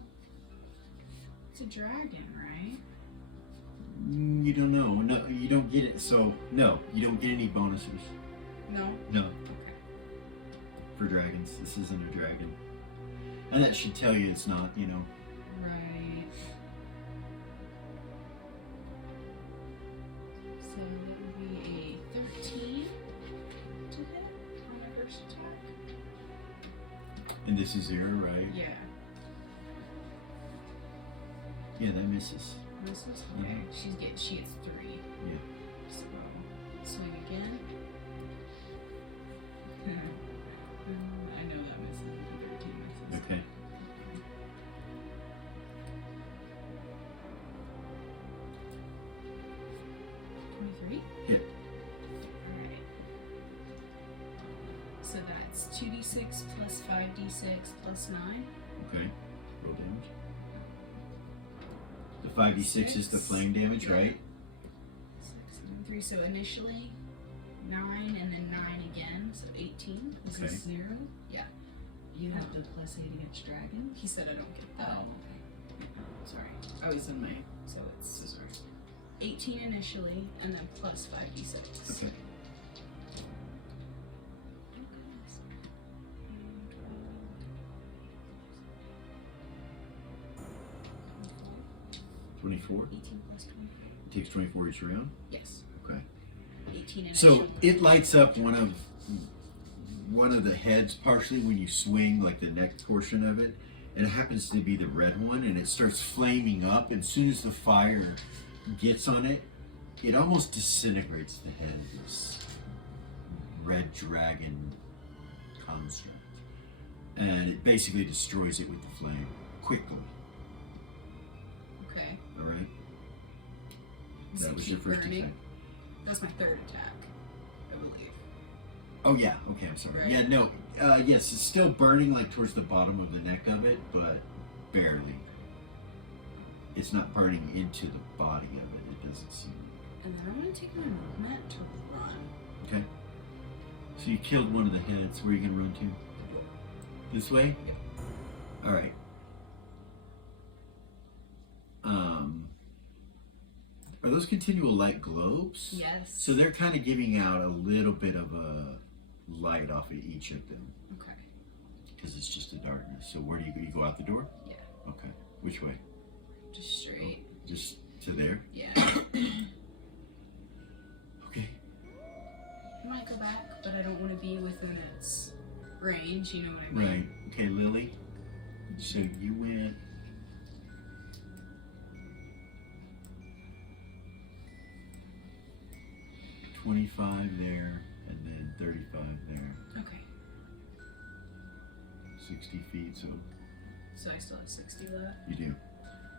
it's a dragon, right? You don't know. No, you don't get it. So no, you don't get any bonuses. No. No. For dragons, this isn't a dragon, and that should tell you it's not. You know. Right. So that would be a 13 to hit on my first attack. And this is 0, right? Yeah. Yeah, that misses. Misses? Okay. She gets 3. Yeah. So swing again. I know that misses. 13 misses. Okay. Yeah. Alright. So that's 2d6 plus 5d6 plus 9. Okay. Roll damage. The 5d6 is the flame damage, Yeah. right? 6 and 3. So initially 9 and then 9 again. So 18. Is Okay. this 0? Yeah. You have the +8 against dragon? He said I don't get that. Oh, okay. Sorry. I was in my. So it's 18 initially and then plus 5d6. Okay. $24. 18 plus 24. It takes 24 each round. Yes. Okay. 18 initially. So it lights up one of the heads partially when you swing, like the neck portion of it, and it happens to be the red one, and it starts flaming up. And as soon as the fire gets on it, it almost disintegrates the head of this red dragon construct, and it basically destroys it with the flame quickly. Okay. All right. Does That it was your keep first burning? attack. That's my third attack, I believe. Oh yeah. Okay, I'm sorry. Right. Yeah, no. Yes, it's still burning like towards the bottom of the neck of it, but barely. It's not burning into the body of it. It doesn't seem. And then I'm gonna take my movement to run. Okay. So you killed one of the heads. Where are you gonna run to? This way? Yep. All right. Are those continual light globes? Yes. So they're kind of giving out a little bit of a light off of each of them. Okay. Because it's just a darkness. So where do you go? You go out the door? Yeah. Okay. Which way? Just straight. Just to there? Yeah. Okay. I might go back, but I don't want to be within its range, you know what I mean? Right. Okay, Lily. So you went. $25 there, and then 35 there. Okay. 60 feet, so So I still have 60 left. you do.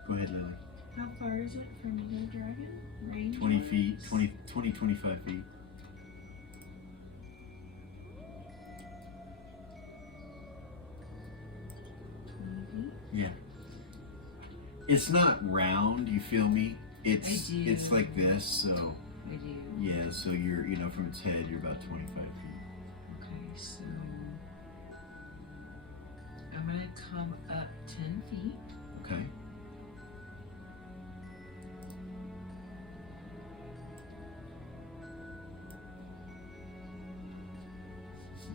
Go ahead, Lily. How far is it from the dragon? Range? 20 feet, 25 feet. Yeah. It's not round, you feel me? It's I do. it's like this, so I do. yeah, so you're from its head you're about 25 feet. Okay, so I'm gonna come up 10 feet. Okay.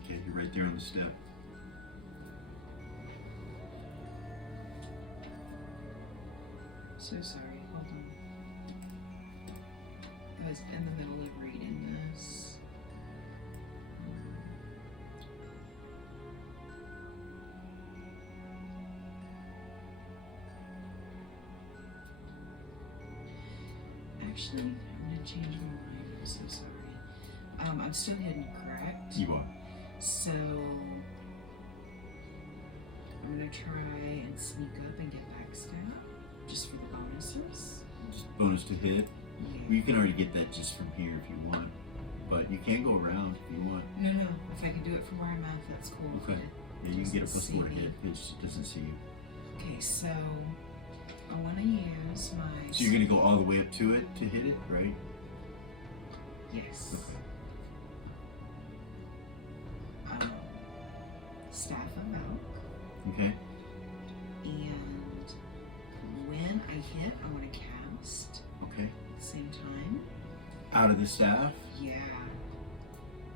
Okay, you're right there on the step. So sorry, hold on. I was in the middle of reading this. Actually, I'm gonna change my mind. I'm so sorry. I'm still hidden, correct? You are. So I'm gonna try and sneak up and get backstab, just for the bonuses. Just bonus to hit. Yeah. Well, you can already get that just from here if you want, but you can go around if you want. No, if I can do it from where I'm at, that's cool. Okay. Yeah, you can get a Doesn't +4 to see me. hit. It just doesn't see you. Okay, so I want to use my. So you're gonna go all the way up to it to hit it, right? Yes. Staff of Oak. Okay. And when I hit, I want to cast Okay. at the same time. Out of the staff. Yeah,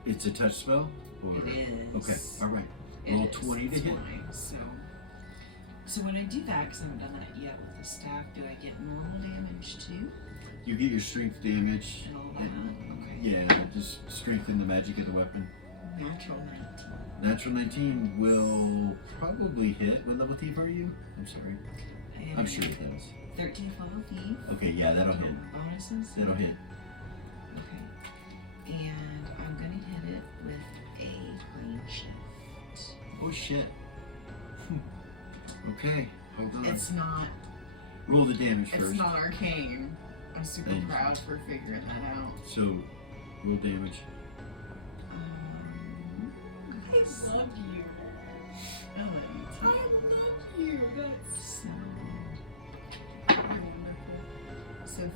It's a touch spell. Or... it is. Okay. All right. It Roll is. 20 to It's hit. fine. So when I do that, because I haven't done that yet with the staff, do I get normal damage too? You get your strength damage. And all that? Okay. Yeah, just strengthen the magic of the weapon. Natural 19. Natural 19 will probably hit. What level thief are you? I'm sorry. I'm sure it does. 13th level thief. Okay, yeah, that'll hit. Bonuses? That'll hit. Okay. And I'm gonna hit it with a plane shift. Oh shit. Okay, hold on. It's not. Roll the damage first. It's not arcane. I'm super Thank you. proud for figuring that out. So, roll damage. I love you. I love you too. I love you. That's so wonderful. So 5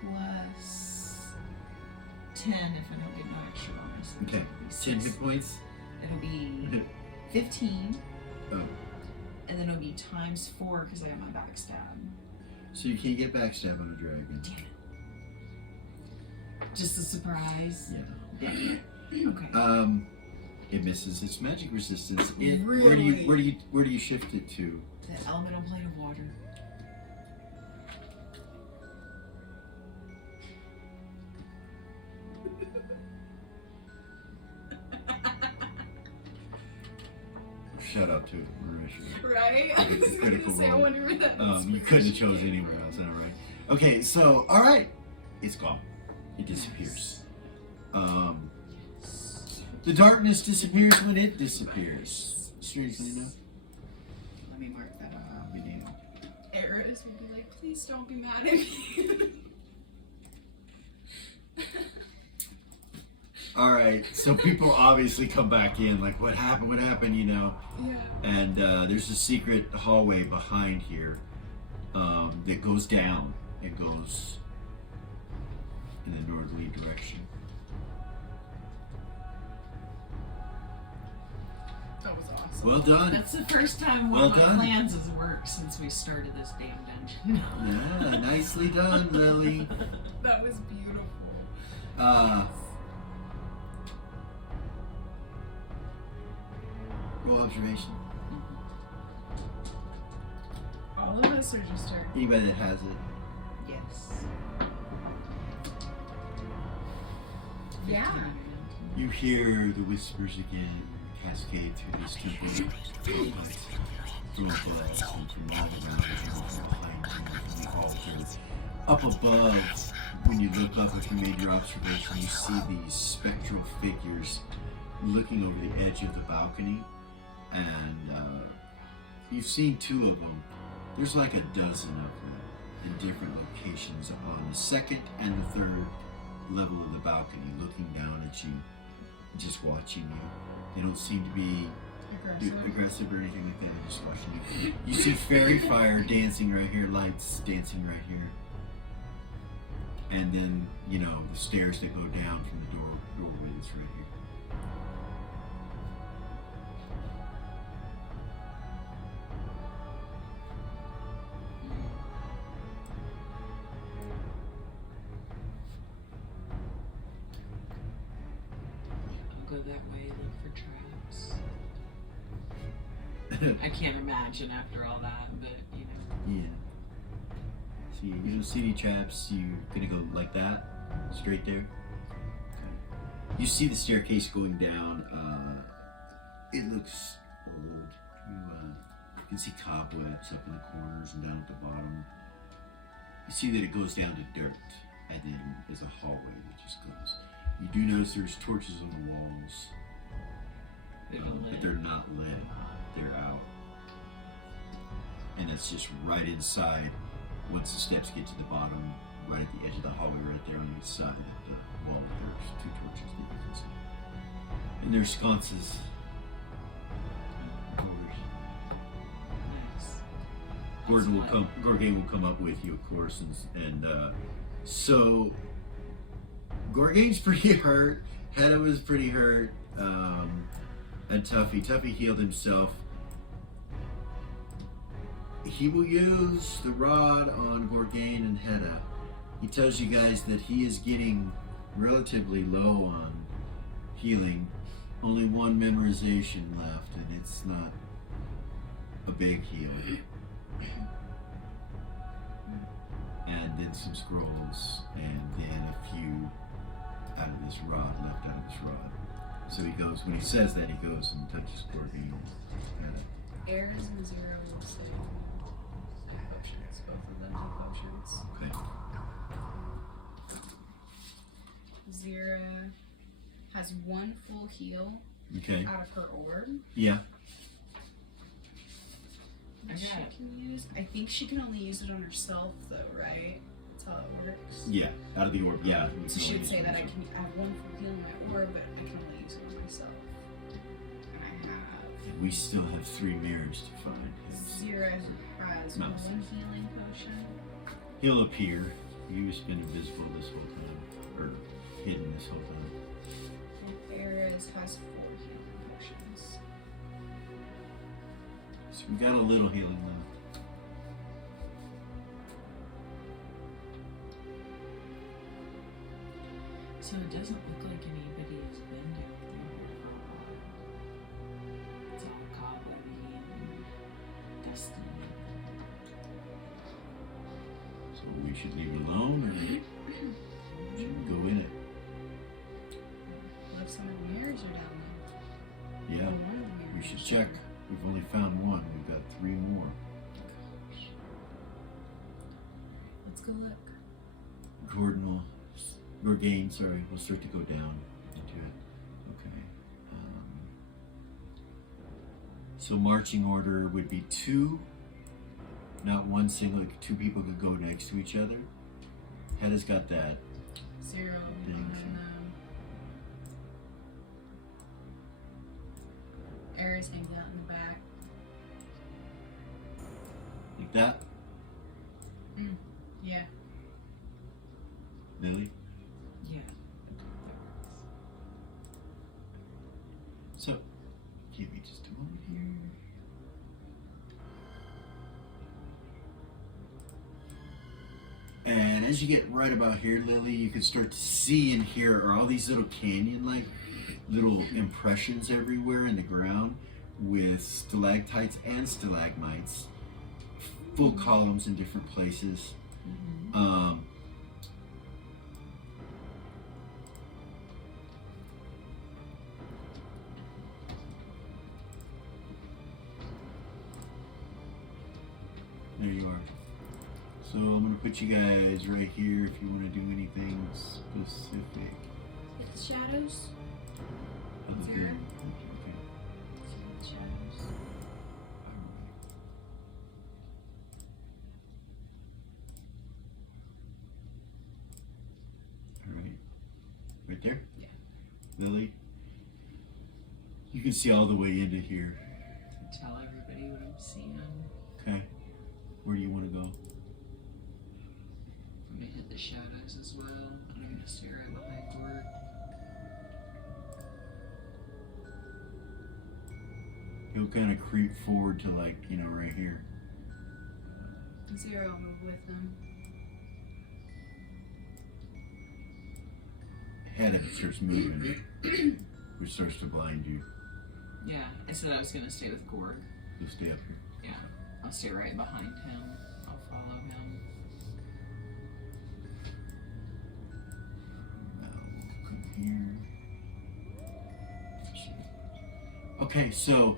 plus 10 if I don't get no extra bonus. Okay, 10 hit points. It'll be 15. Oh, And then it'll be times 4 because I got my backstab. so you can't get backstab on a dragon. Damn it. Just a surprise. Yeah. Okay. It misses its magic resistance. Where Really? do you shift it to? The elemental plane of water. Shout out to Marisha. Right? I was Critical gonna say, I roll. wonder where that was. You couldn't have chose anywhere else, all right? Okay, so all right, it's gone. It disappears. The darkness disappears when it disappears. Strangely enough. Let me mark that up. Video. Eris would be like, please don't be mad at me. All right, so people obviously come back in, like, what happened? What happened? You know. Yeah. And there's a secret hallway behind here that goes down. It goes in the northerly direction. That was awesome. Well done. That's the first time one Well of my done. plans has worked since we started this damn dungeon. Yeah, nicely done, Lily. That was beautiful. Roll observation. All of us are just our. Anybody that has it. Yes. Yeah. You hear the whispers again cascade through this temple. From above, and from all around the altar. Up above, when you look up, if you made your observation, you see these spectral figures looking over the edge of the balcony. And you've seen 2 of them. There's like a dozen of them in different locations on the 2nd and the 3rd level of the balcony, looking down at you, just watching you. They don't seem to be aggressive or anything like that. They're just watching you. You see fairy fire dancing right here, lights dancing right here, and then you know the stairs that go down from the doorway that's right here. I'll go that way, look for traps. I can't imagine after all that, but you know. Yeah. So you don't see any traps. You're gonna go like that, straight there. Okay. You see the staircase going down. It looks old. You can see cobwebs up in the corners and down at the bottom. You see that it goes down to dirt, and then there's a hallway that just goes. You do notice there's torches on the walls, but they're not lit. They're out. And it's just right inside. Once the steps get to the bottom, right at the edge of the hallway, right there on each side of the wall, there's 2 torches that you can see. And there's sconces. Gorgain will come up with you, of course, and so Gorgain's pretty hurt. Hedda was pretty hurt, and Tuffy healed himself. He will use the rod on Gorgain and Hedda. He tells you guys that he is getting relatively low on healing. Only 1 memorization left, and it's not a big heal. And then some scrolls, and then a few out of this rod, left out of this rod. So he goes, when he says that, he goes and touches Gorgain. Ares and Zero will say potions. Both of them have potions. Okay. Zira has 1 full heal out of her orb. Yeah. She can use. I think she can only use it on herself, though, right? That's how it works. Yeah, out of the orb. Yeah. So she would say that I have 1 full heal in my orb, but I can only use it on myself. And I have. And we still have 3 mirrors to find. Zira has 1 healing potion. He'll appear. You've been invisible this whole time, or hidden this whole time. And Ares has 4 healing potions. So we got a little healing left. So it doesn't look like anybody has been down there. It's all cobwebby and dusty. So we should leave it alone, or should we go in it? What if some of the mirrors are down there? Yeah, Or one of the mirrors we should is check. down We've only found 1. We've got 3 more. there. Let's go look. Gorgain, sorry, will start to go down into it. Okay. So marching order would be 2, not 1 single. 2 people could go next to each other. Hedda's got that. 0 thing. and Ares hangs out in the back. Like that. Yeah. Lily. Yeah. So, give me just a moment here. And as you get right about here, Lily, you can start to see and hear are all these little canyon-like little impressions everywhere in the ground with stalactites and stalagmites, full columns in different places. There you are. So I'm going to put you guys right here if you want to do anything specific. It's shadows. Other Zero. than- okay. Shadows. All right. Right there? Yeah. Lily? You can see all the way into here. Tell everybody what I'm seeing. Okay. Where do you want to go? I'm gonna hit the shadows as well. I'm gonna stay right behind Gort. He'll kind of creep forward to like, right here. 0 move with them. Head starts moving. which starts to blind you. Yeah, I said I was gonna stay with Gorg. You stay up here. Yeah, I'll stay right behind him. I'll follow him. Now we'll come here. Okay, so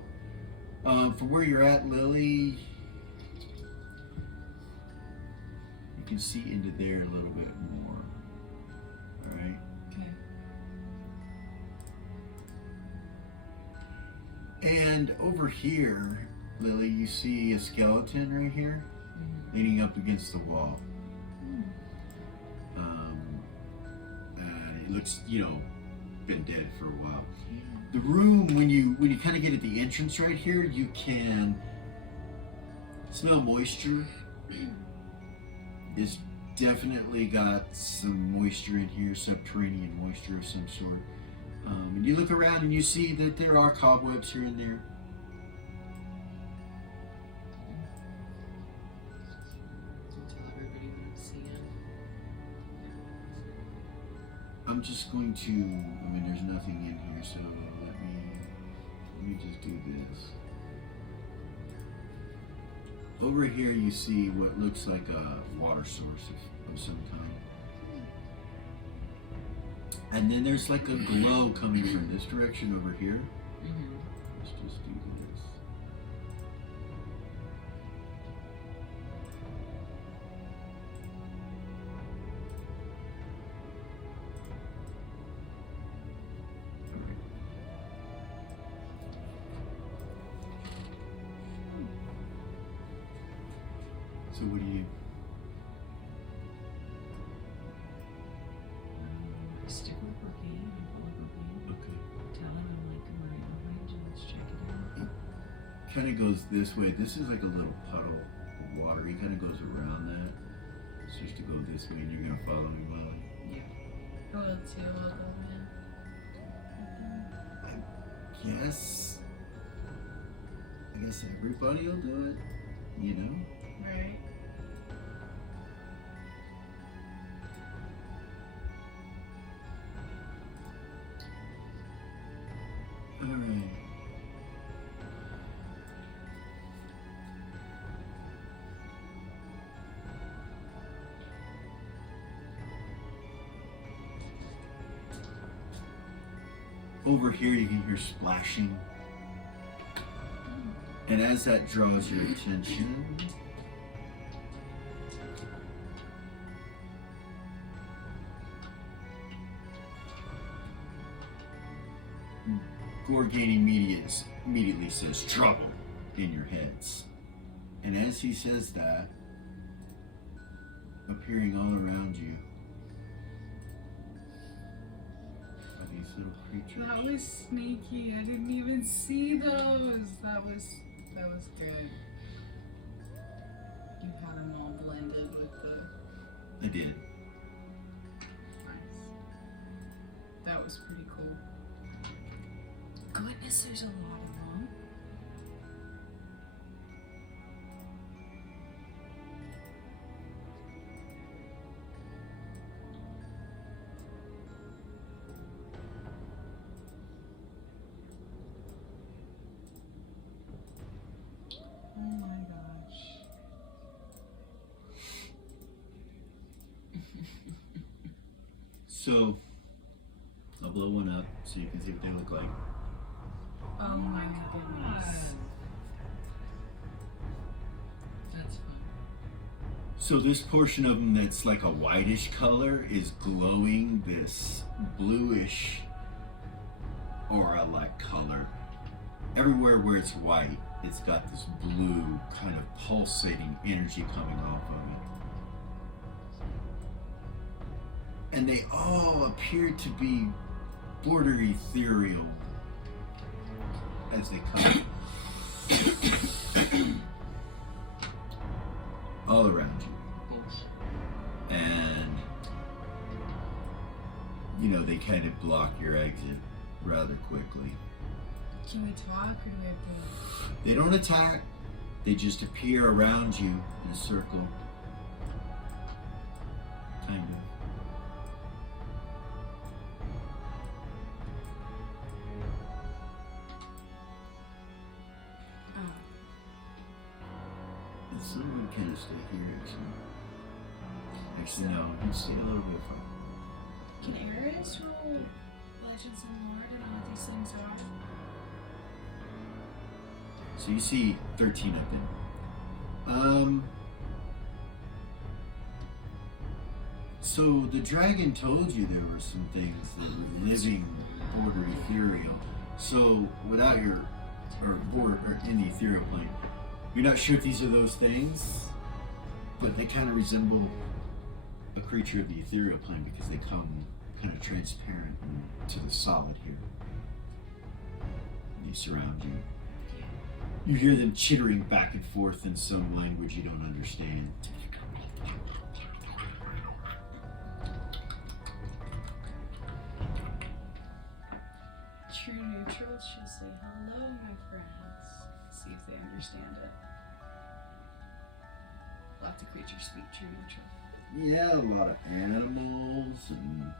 from where you're at, Lily, you can see into there a little bit more. All right. Okay. And over here, Lily, you see a skeleton right here, leaning up against the wall. It looks, been dead for a while. The room, when you kind of get at the entrance right here, you can smell moisture. It's definitely got some moisture in here, subterranean moisture of some sort. And you look around and you see that there are cobwebs here and there. Tell everybody what I'm seeing. I'm just going to, there's nothing in here, so let me just do this. Over here you see what looks like a water source of some kind. And then there's like a glow coming from this direction over here. Let's just do this. So what do you? Stick with Brigade and follow Brigade. Okay. Tell him I'm like right behind you. Let's check it out. Kind of goes this way. This is like a little puddle of water. He kind of goes around that. It's just to go this way, and you're gonna follow me, Molly. Yeah. Oh, let's see. I'll go in. I guess everybody will do it. Right. All right. Over here you can hear splashing. And as that draws your attention, Gorgani immediately says, "Trouble," in your heads. And as he says that, appearing all around you are these little creatures. That was sneaky. I didn't even see those. That was good. You had them all blended with the. I did. Nice. That was pretty cool. Goodness, there's a lot of them. Oh my gosh. So, I'll blow one up so you can see what they look like. Oh my goodness. That's fun. So this portion of them that's like a whitish color is glowing this bluish aura-like color. Everywhere where it's white, it's got this blue kind of pulsating energy coming off of it. And they all appear to be border ethereal as they come. All around you. And, they kind of block your exit rather quickly. Can we talk or do we have to? They don't attack, they just appear around you in a circle. Kind of. someone can stay here, actually. No, you stay a little bit far. Can Eris roll Legends and Lore to know what these things are? So you see 13 up there. So the dragon told you there were some things that were living border ethereal. So without or in the ethereal plane, you're not sure if these are those things, but they kind of resemble a creature of the ethereal plane because they come kind of transparent to the solid here. They surround you. You hear them chittering back and forth in some language you don't understand. True neutral should say hello, my friends. See if they understand it. Let the creatures speak true neutral. Yeah, a lot of animals and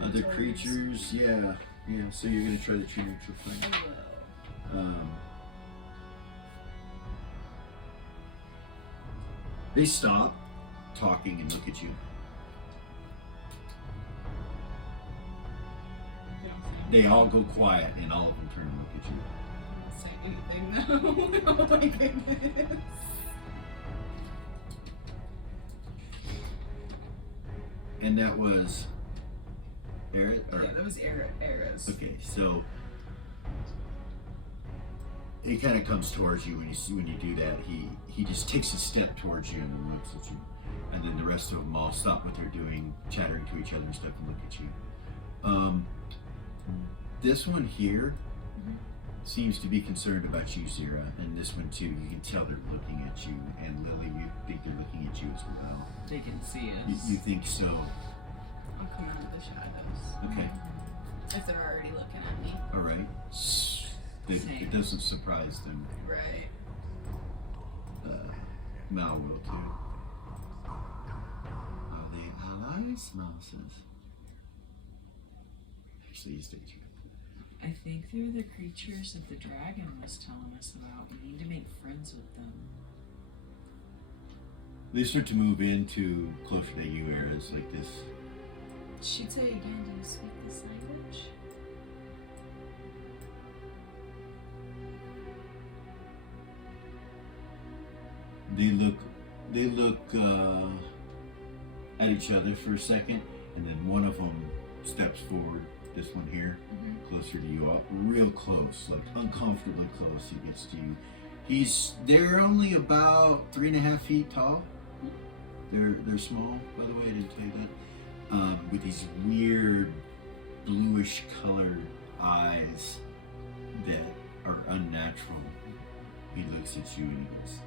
other Elementals. creatures. Yeah. So you're gonna try the true neutral I thing. will. They stop talking and look at you. They all go quiet and all of them turn and look at you. I don't say anything though. Oh my goodness. And that was Eris? Yeah, that was Eris. Okay, so he kind of comes towards you when you do that. He just takes a step towards you and looks at you, and then the rest of them all stop what they're doing, chattering to each other and stuff, and look at you. This one here seems to be concerned about you, Zira, and this one too. You can tell they're looking at you, and Lily, you think they're looking at you as well. They can see us. You think so? I'll come out of the shadows. Okay. If they're already looking at me. All right. It doesn't surprise them. Right. Mal will too. Are they allies? Mal says. Actually, he's danger. I think they're the creatures that the dragon was telling us about. We need to make friends with them. They start to move into closer to you areas like this. She'd say again, do you speak this language? They look at each other for a second, and then one of them steps forward. This one here, closer to you, real close, like uncomfortably close. He gets to you. They're only about 3.5 feet tall. They're small, by the way. I didn't tell you that. With these weird bluish colored eyes that are unnatural. He looks at you and he goes,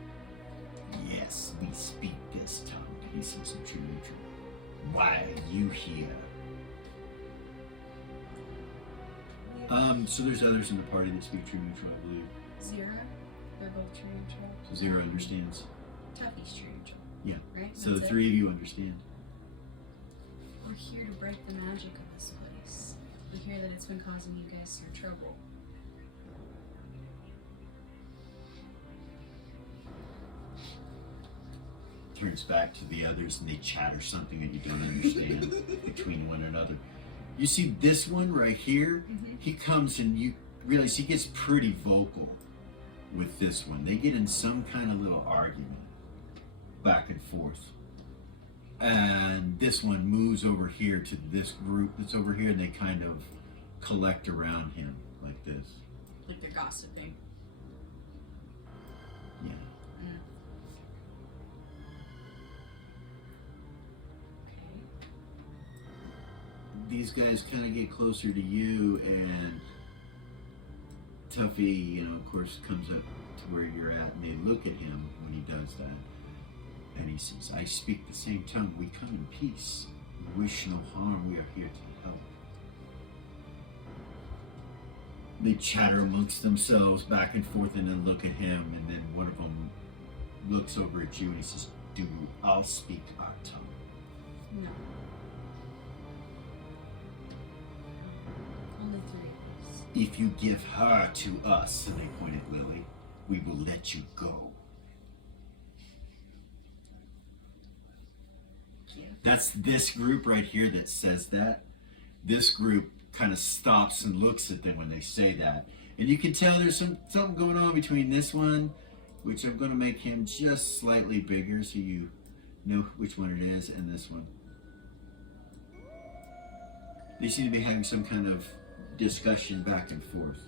"Yes, we speak this tongue." He says in true neutral. "Why are you here?" So there's others in the party that speak true neutral, I believe. Zira? They're both true neutral. So Zira understands. Tuffy's true neutral. Yeah. Right? So the That's three of you understand. We're here to break the magic of this place. We hear that it's been causing you guys some trouble. Turns back to the others and they chatter something that you don't understand between one another. You see this one right here, he comes and you realize he gets pretty vocal with this one. They get in some kind of little argument back and forth. And this one moves over here to this group that's over here and they kind of collect around him like this. Like they're gossiping. Yeah. These guys kind of get closer to you, and Tuffy, you know, of course, comes up to where you're at, and they look at him when he does that. And he says, "I speak the same tongue. We come in peace. We wish no harm. We are here to help." They chatter amongst themselves back and forth and then look at him, and then one of them looks over at you and he says, "Do I'll speak our tongue." No. Only three of us. "If you give her to us," and they point at Lily, "we will let you go." That's this group right here that says that. This group kind of stops and looks at them when they say that. And you can tell there's something going on between this one, which I'm going to make him just slightly bigger so you know which one it is, and this one. They seem to be having some kind of discussion back and forth.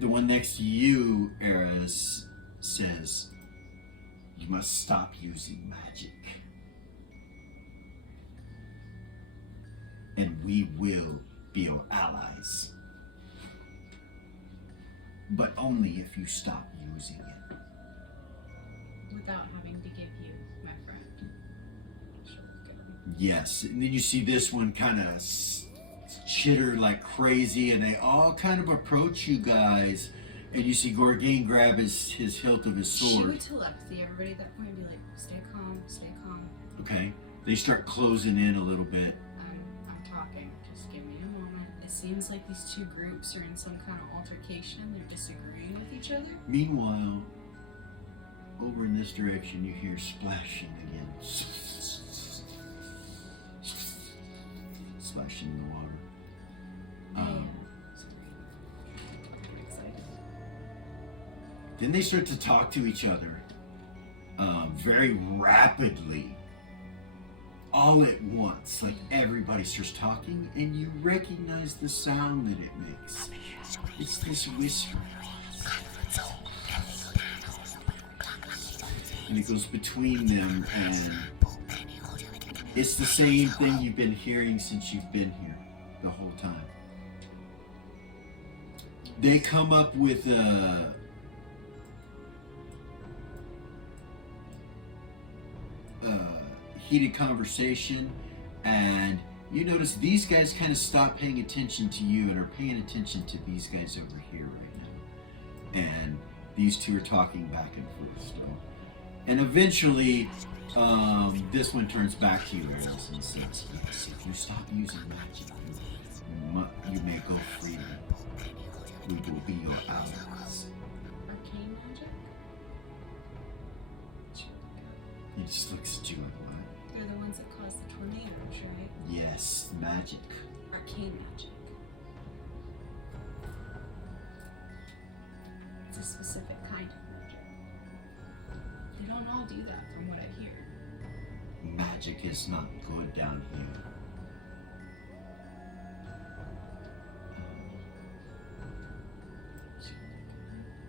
The one next to you, Eris, says, "You must stop using magic. And we will be your allies. But only if you stop using it." Without having to give you my friend. Yes, and then you see this one kind of chitter like crazy, and they all kind of approach you guys, and you see Gorgain grab his hilt of his sword. She would telepathy everybody at that point and be like, stay calm, stay calm. Okay, they start closing in a little bit. I'm talking, just give me a moment. It seems like these two groups are in some kind of altercation, they're disagreeing with each other. Meanwhile, over in this direction, you hear splashing again. Splashing in the water. Then they start to talk to each other very rapidly, all at once. Like everybody starts talking, and you recognize the sound that it makes. It's this whisper. And it goes between them, and it's the same thing you've been hearing since you've been here the whole time. They come up with a heated conversation, and you notice these guys kind of stop paying attention to you and are paying attention to these guys over here right now. And these two are talking back and forth still. And eventually, this one turns back to you and says, "If you stop using magic, you may go freely. We will be your allies." Arcane magic? He just looks at you like, what? They're the ones that cause the tornadoes, right? Yes, magic. Arcane magic. It's a specific kind of magic. They don't all do that from what I hear. Magic is not good down here.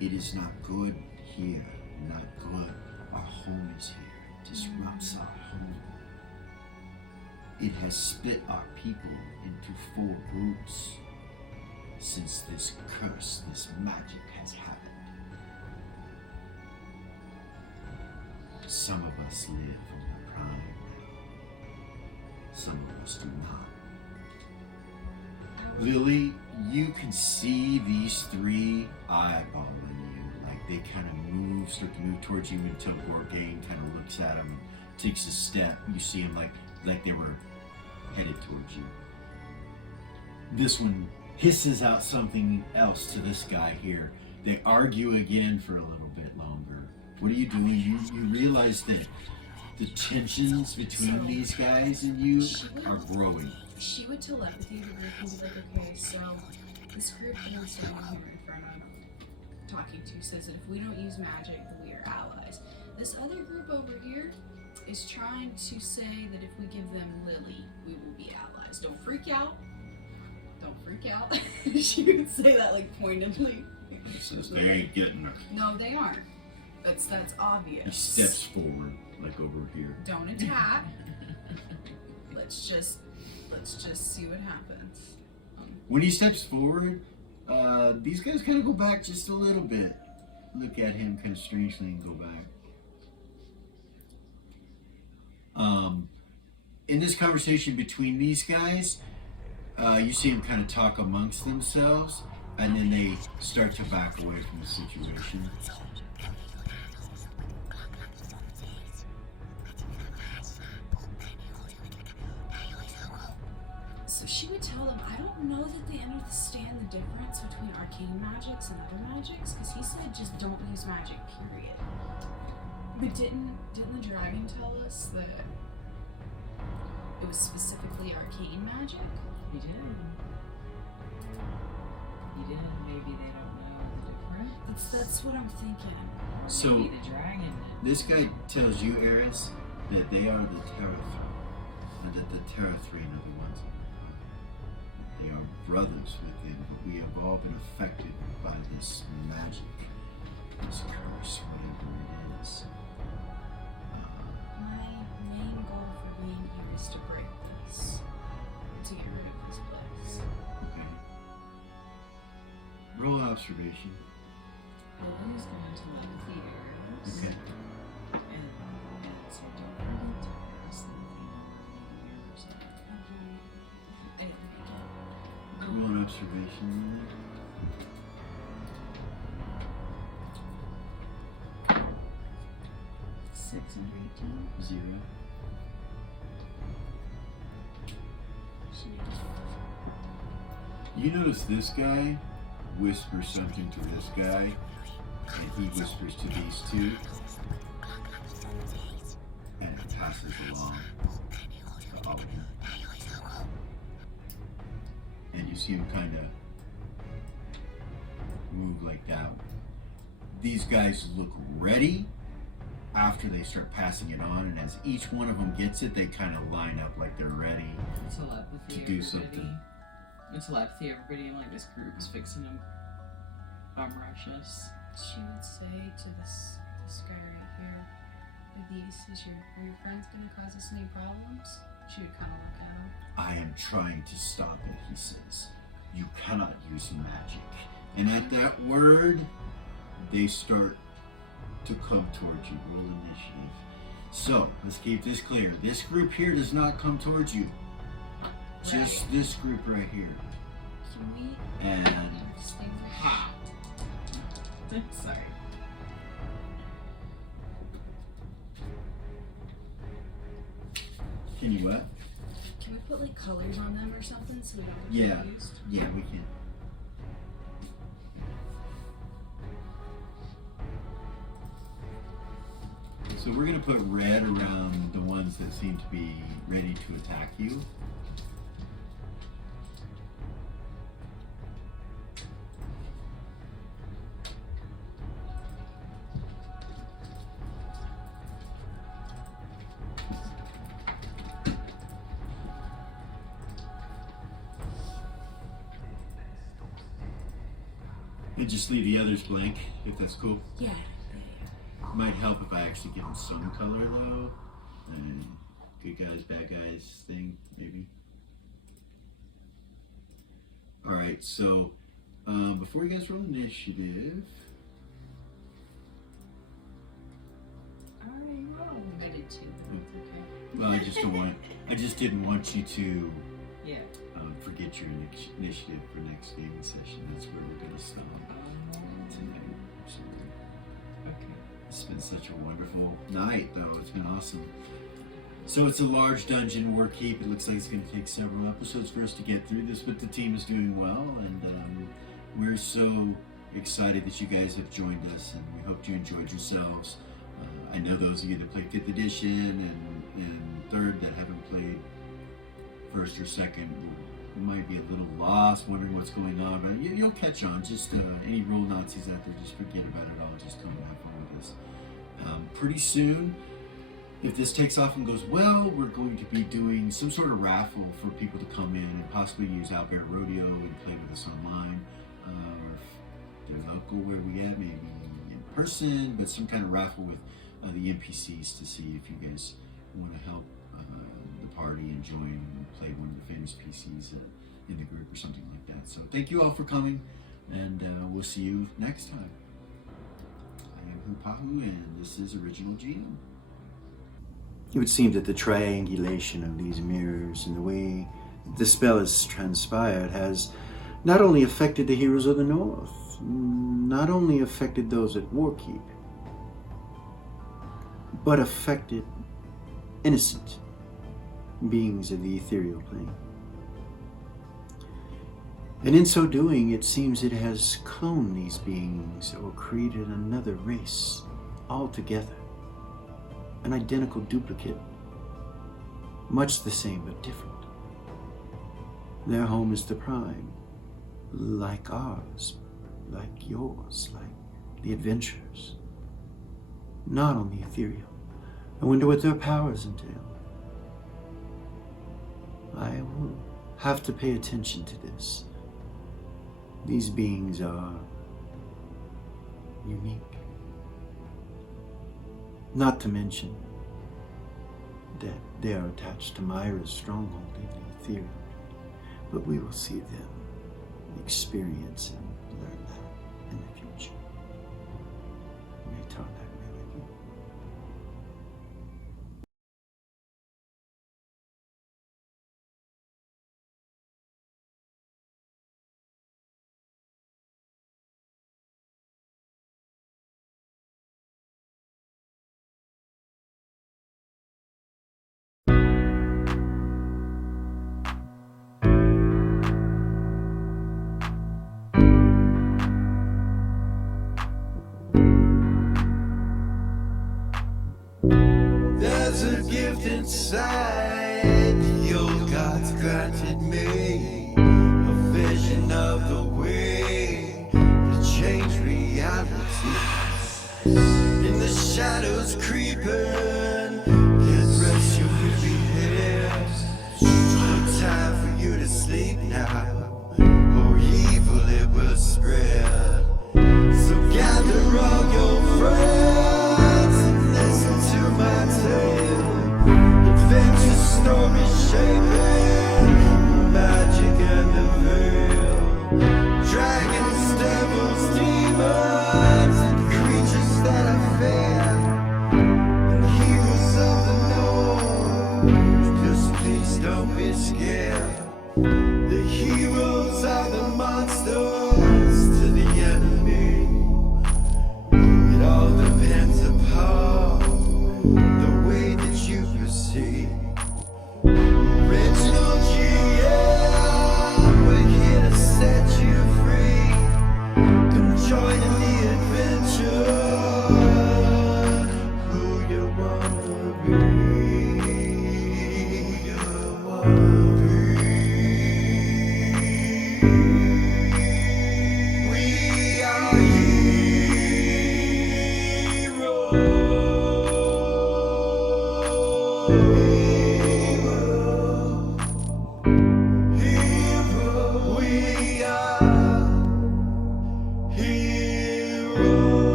It is not good here. Not good. Our home is here. It disrupts our home. It has split our people into 4 groups since this curse, this magic has happened. Some of us live in the prime now. Some of us do not. Lily, you can see these 3 eyeballing you. Like they kind of start to move towards you until Gorgain kind of looks at him, takes a step. You see him like they were headed towards you. This one hisses out something else to this guy here. They argue again for a little bit longer. What are you doing? You realize that the tensions between these guys and you are growing. She would telepathy the group and be like, okay, so this group that I'm standing here in front of talking to says that if we don't use magic, then we are allies. This other group over here is trying to say that if we give them Lily, we will be allies. Don't freak out. Don't freak out. She would say that like pointedly. He says they ain't getting her. No, they aren't. That's obvious. He steps forward, like over here. Don't attack. Let's just see what happens. When he steps forward, these guys kind of go back just a little bit. Look at him kind of strangely and go back. In this conversation between these guys, you see them kind of talk amongst themselves, and then they start to back away from the situation. So she would tell them, I don't know that they understand the difference between arcane magics and other magics, because he said just don't use magic, period. But didn't the dragon tell us that it was specifically arcane magic? He did. Maybe they don't know the difference. That's what I'm thinking. So, Maybe the dragon. this guy tells you, Eris, that they are the Terrathrone, and that the Terrathrone are the ones. They are brothers within, but we have all been affected by this magic, this curse, whatever it is. My main goal for being here is to break this. To get rid of this place. Okay. Roll observation. Lily's going to love the arrows. Okay. And so don't forget to press the arrows. I didn't make it. Roll an observation. 6 under 18. 0. You notice this guy whispers something to this guy, and he whispers to these two, and it passes along to all of you. And you see him kind of move like that. These guys look ready after they start passing it on, and as each one of them gets it, they kind of line up like they're ready Telepathy, to do something. Telepathy, everybody in like this group is fixing them. Rush us. She would say to this guy right here, are your friends gonna cause us any problems? She would kind of look at him. I am trying to stop it, he says. You cannot use magic. And at that word, they start to come towards you. Roll initiative. So, let's keep this clear. This group here does not come towards you. Just this group right here. Can we And distinguish? Sorry. can you what? Can we put like colors on them or something so we don't get Yeah. confused? Yeah, we can. So we're going to put red around the ones that seem to be ready to attack you. And just leave the others blank, if that's cool. Yeah. Might help if I actually give them some color, though. Good guys, bad guys thing, maybe. Alright, so before you guys roll initiative. Alright, well, I did too. Okay. Well, I just didn't want you to Yeah. forget your initiative for next gaming session. That's where we're going to stop tonight. So, Okay. it's been such a wonderful night, though. It's been awesome. So it's a large dungeon Warkeep. It looks like it's going to take several episodes for us to get through this, but the team is doing well, and we're so excited that you guys have joined us, and we hope you enjoyed yourselves. I know those of you that played 5th edition and 3rd that haven't played 1st or 2nd might be a little lost, wondering what's going on, but you'll catch on. Just any roll Nazis out there, just forget about it all. Just come and have fun with us. Pretty soon, if this takes off and goes well, we're going to be doing some sort of raffle for people to come in and possibly use Owlbear Rodeo and play with us online, or if they're local where we at, maybe in person, but some kind of raffle with the NPCs to see if you guys want to help the party and join and play one of the famous PCs in the group or something like that. So thank you all for coming, and we'll see you next time. I am Hoopahu, and this is OriginalGM. It would seem that the triangulation of these mirrors and the way the spell has transpired has not only affected the heroes of the North, not only affected those at Warkeep, but affected innocent beings of the ethereal plane. And in so doing, it seems it has cloned these beings or created another race altogether. An identical duplicate, much the same but different. Their home is the prime, like ours, like yours, like the adventurers. Not on the ethereal. I wonder what their powers entail. I will have to pay attention to this. These beings are unique. Not to mention that they are attached to Myra's stronghold in the ethereal. But we will see them, experience and learn that in the future. May Tarnak be with you. There's a gift inside the old gods granted me, a vision of the way to change reality. In the shadows creeping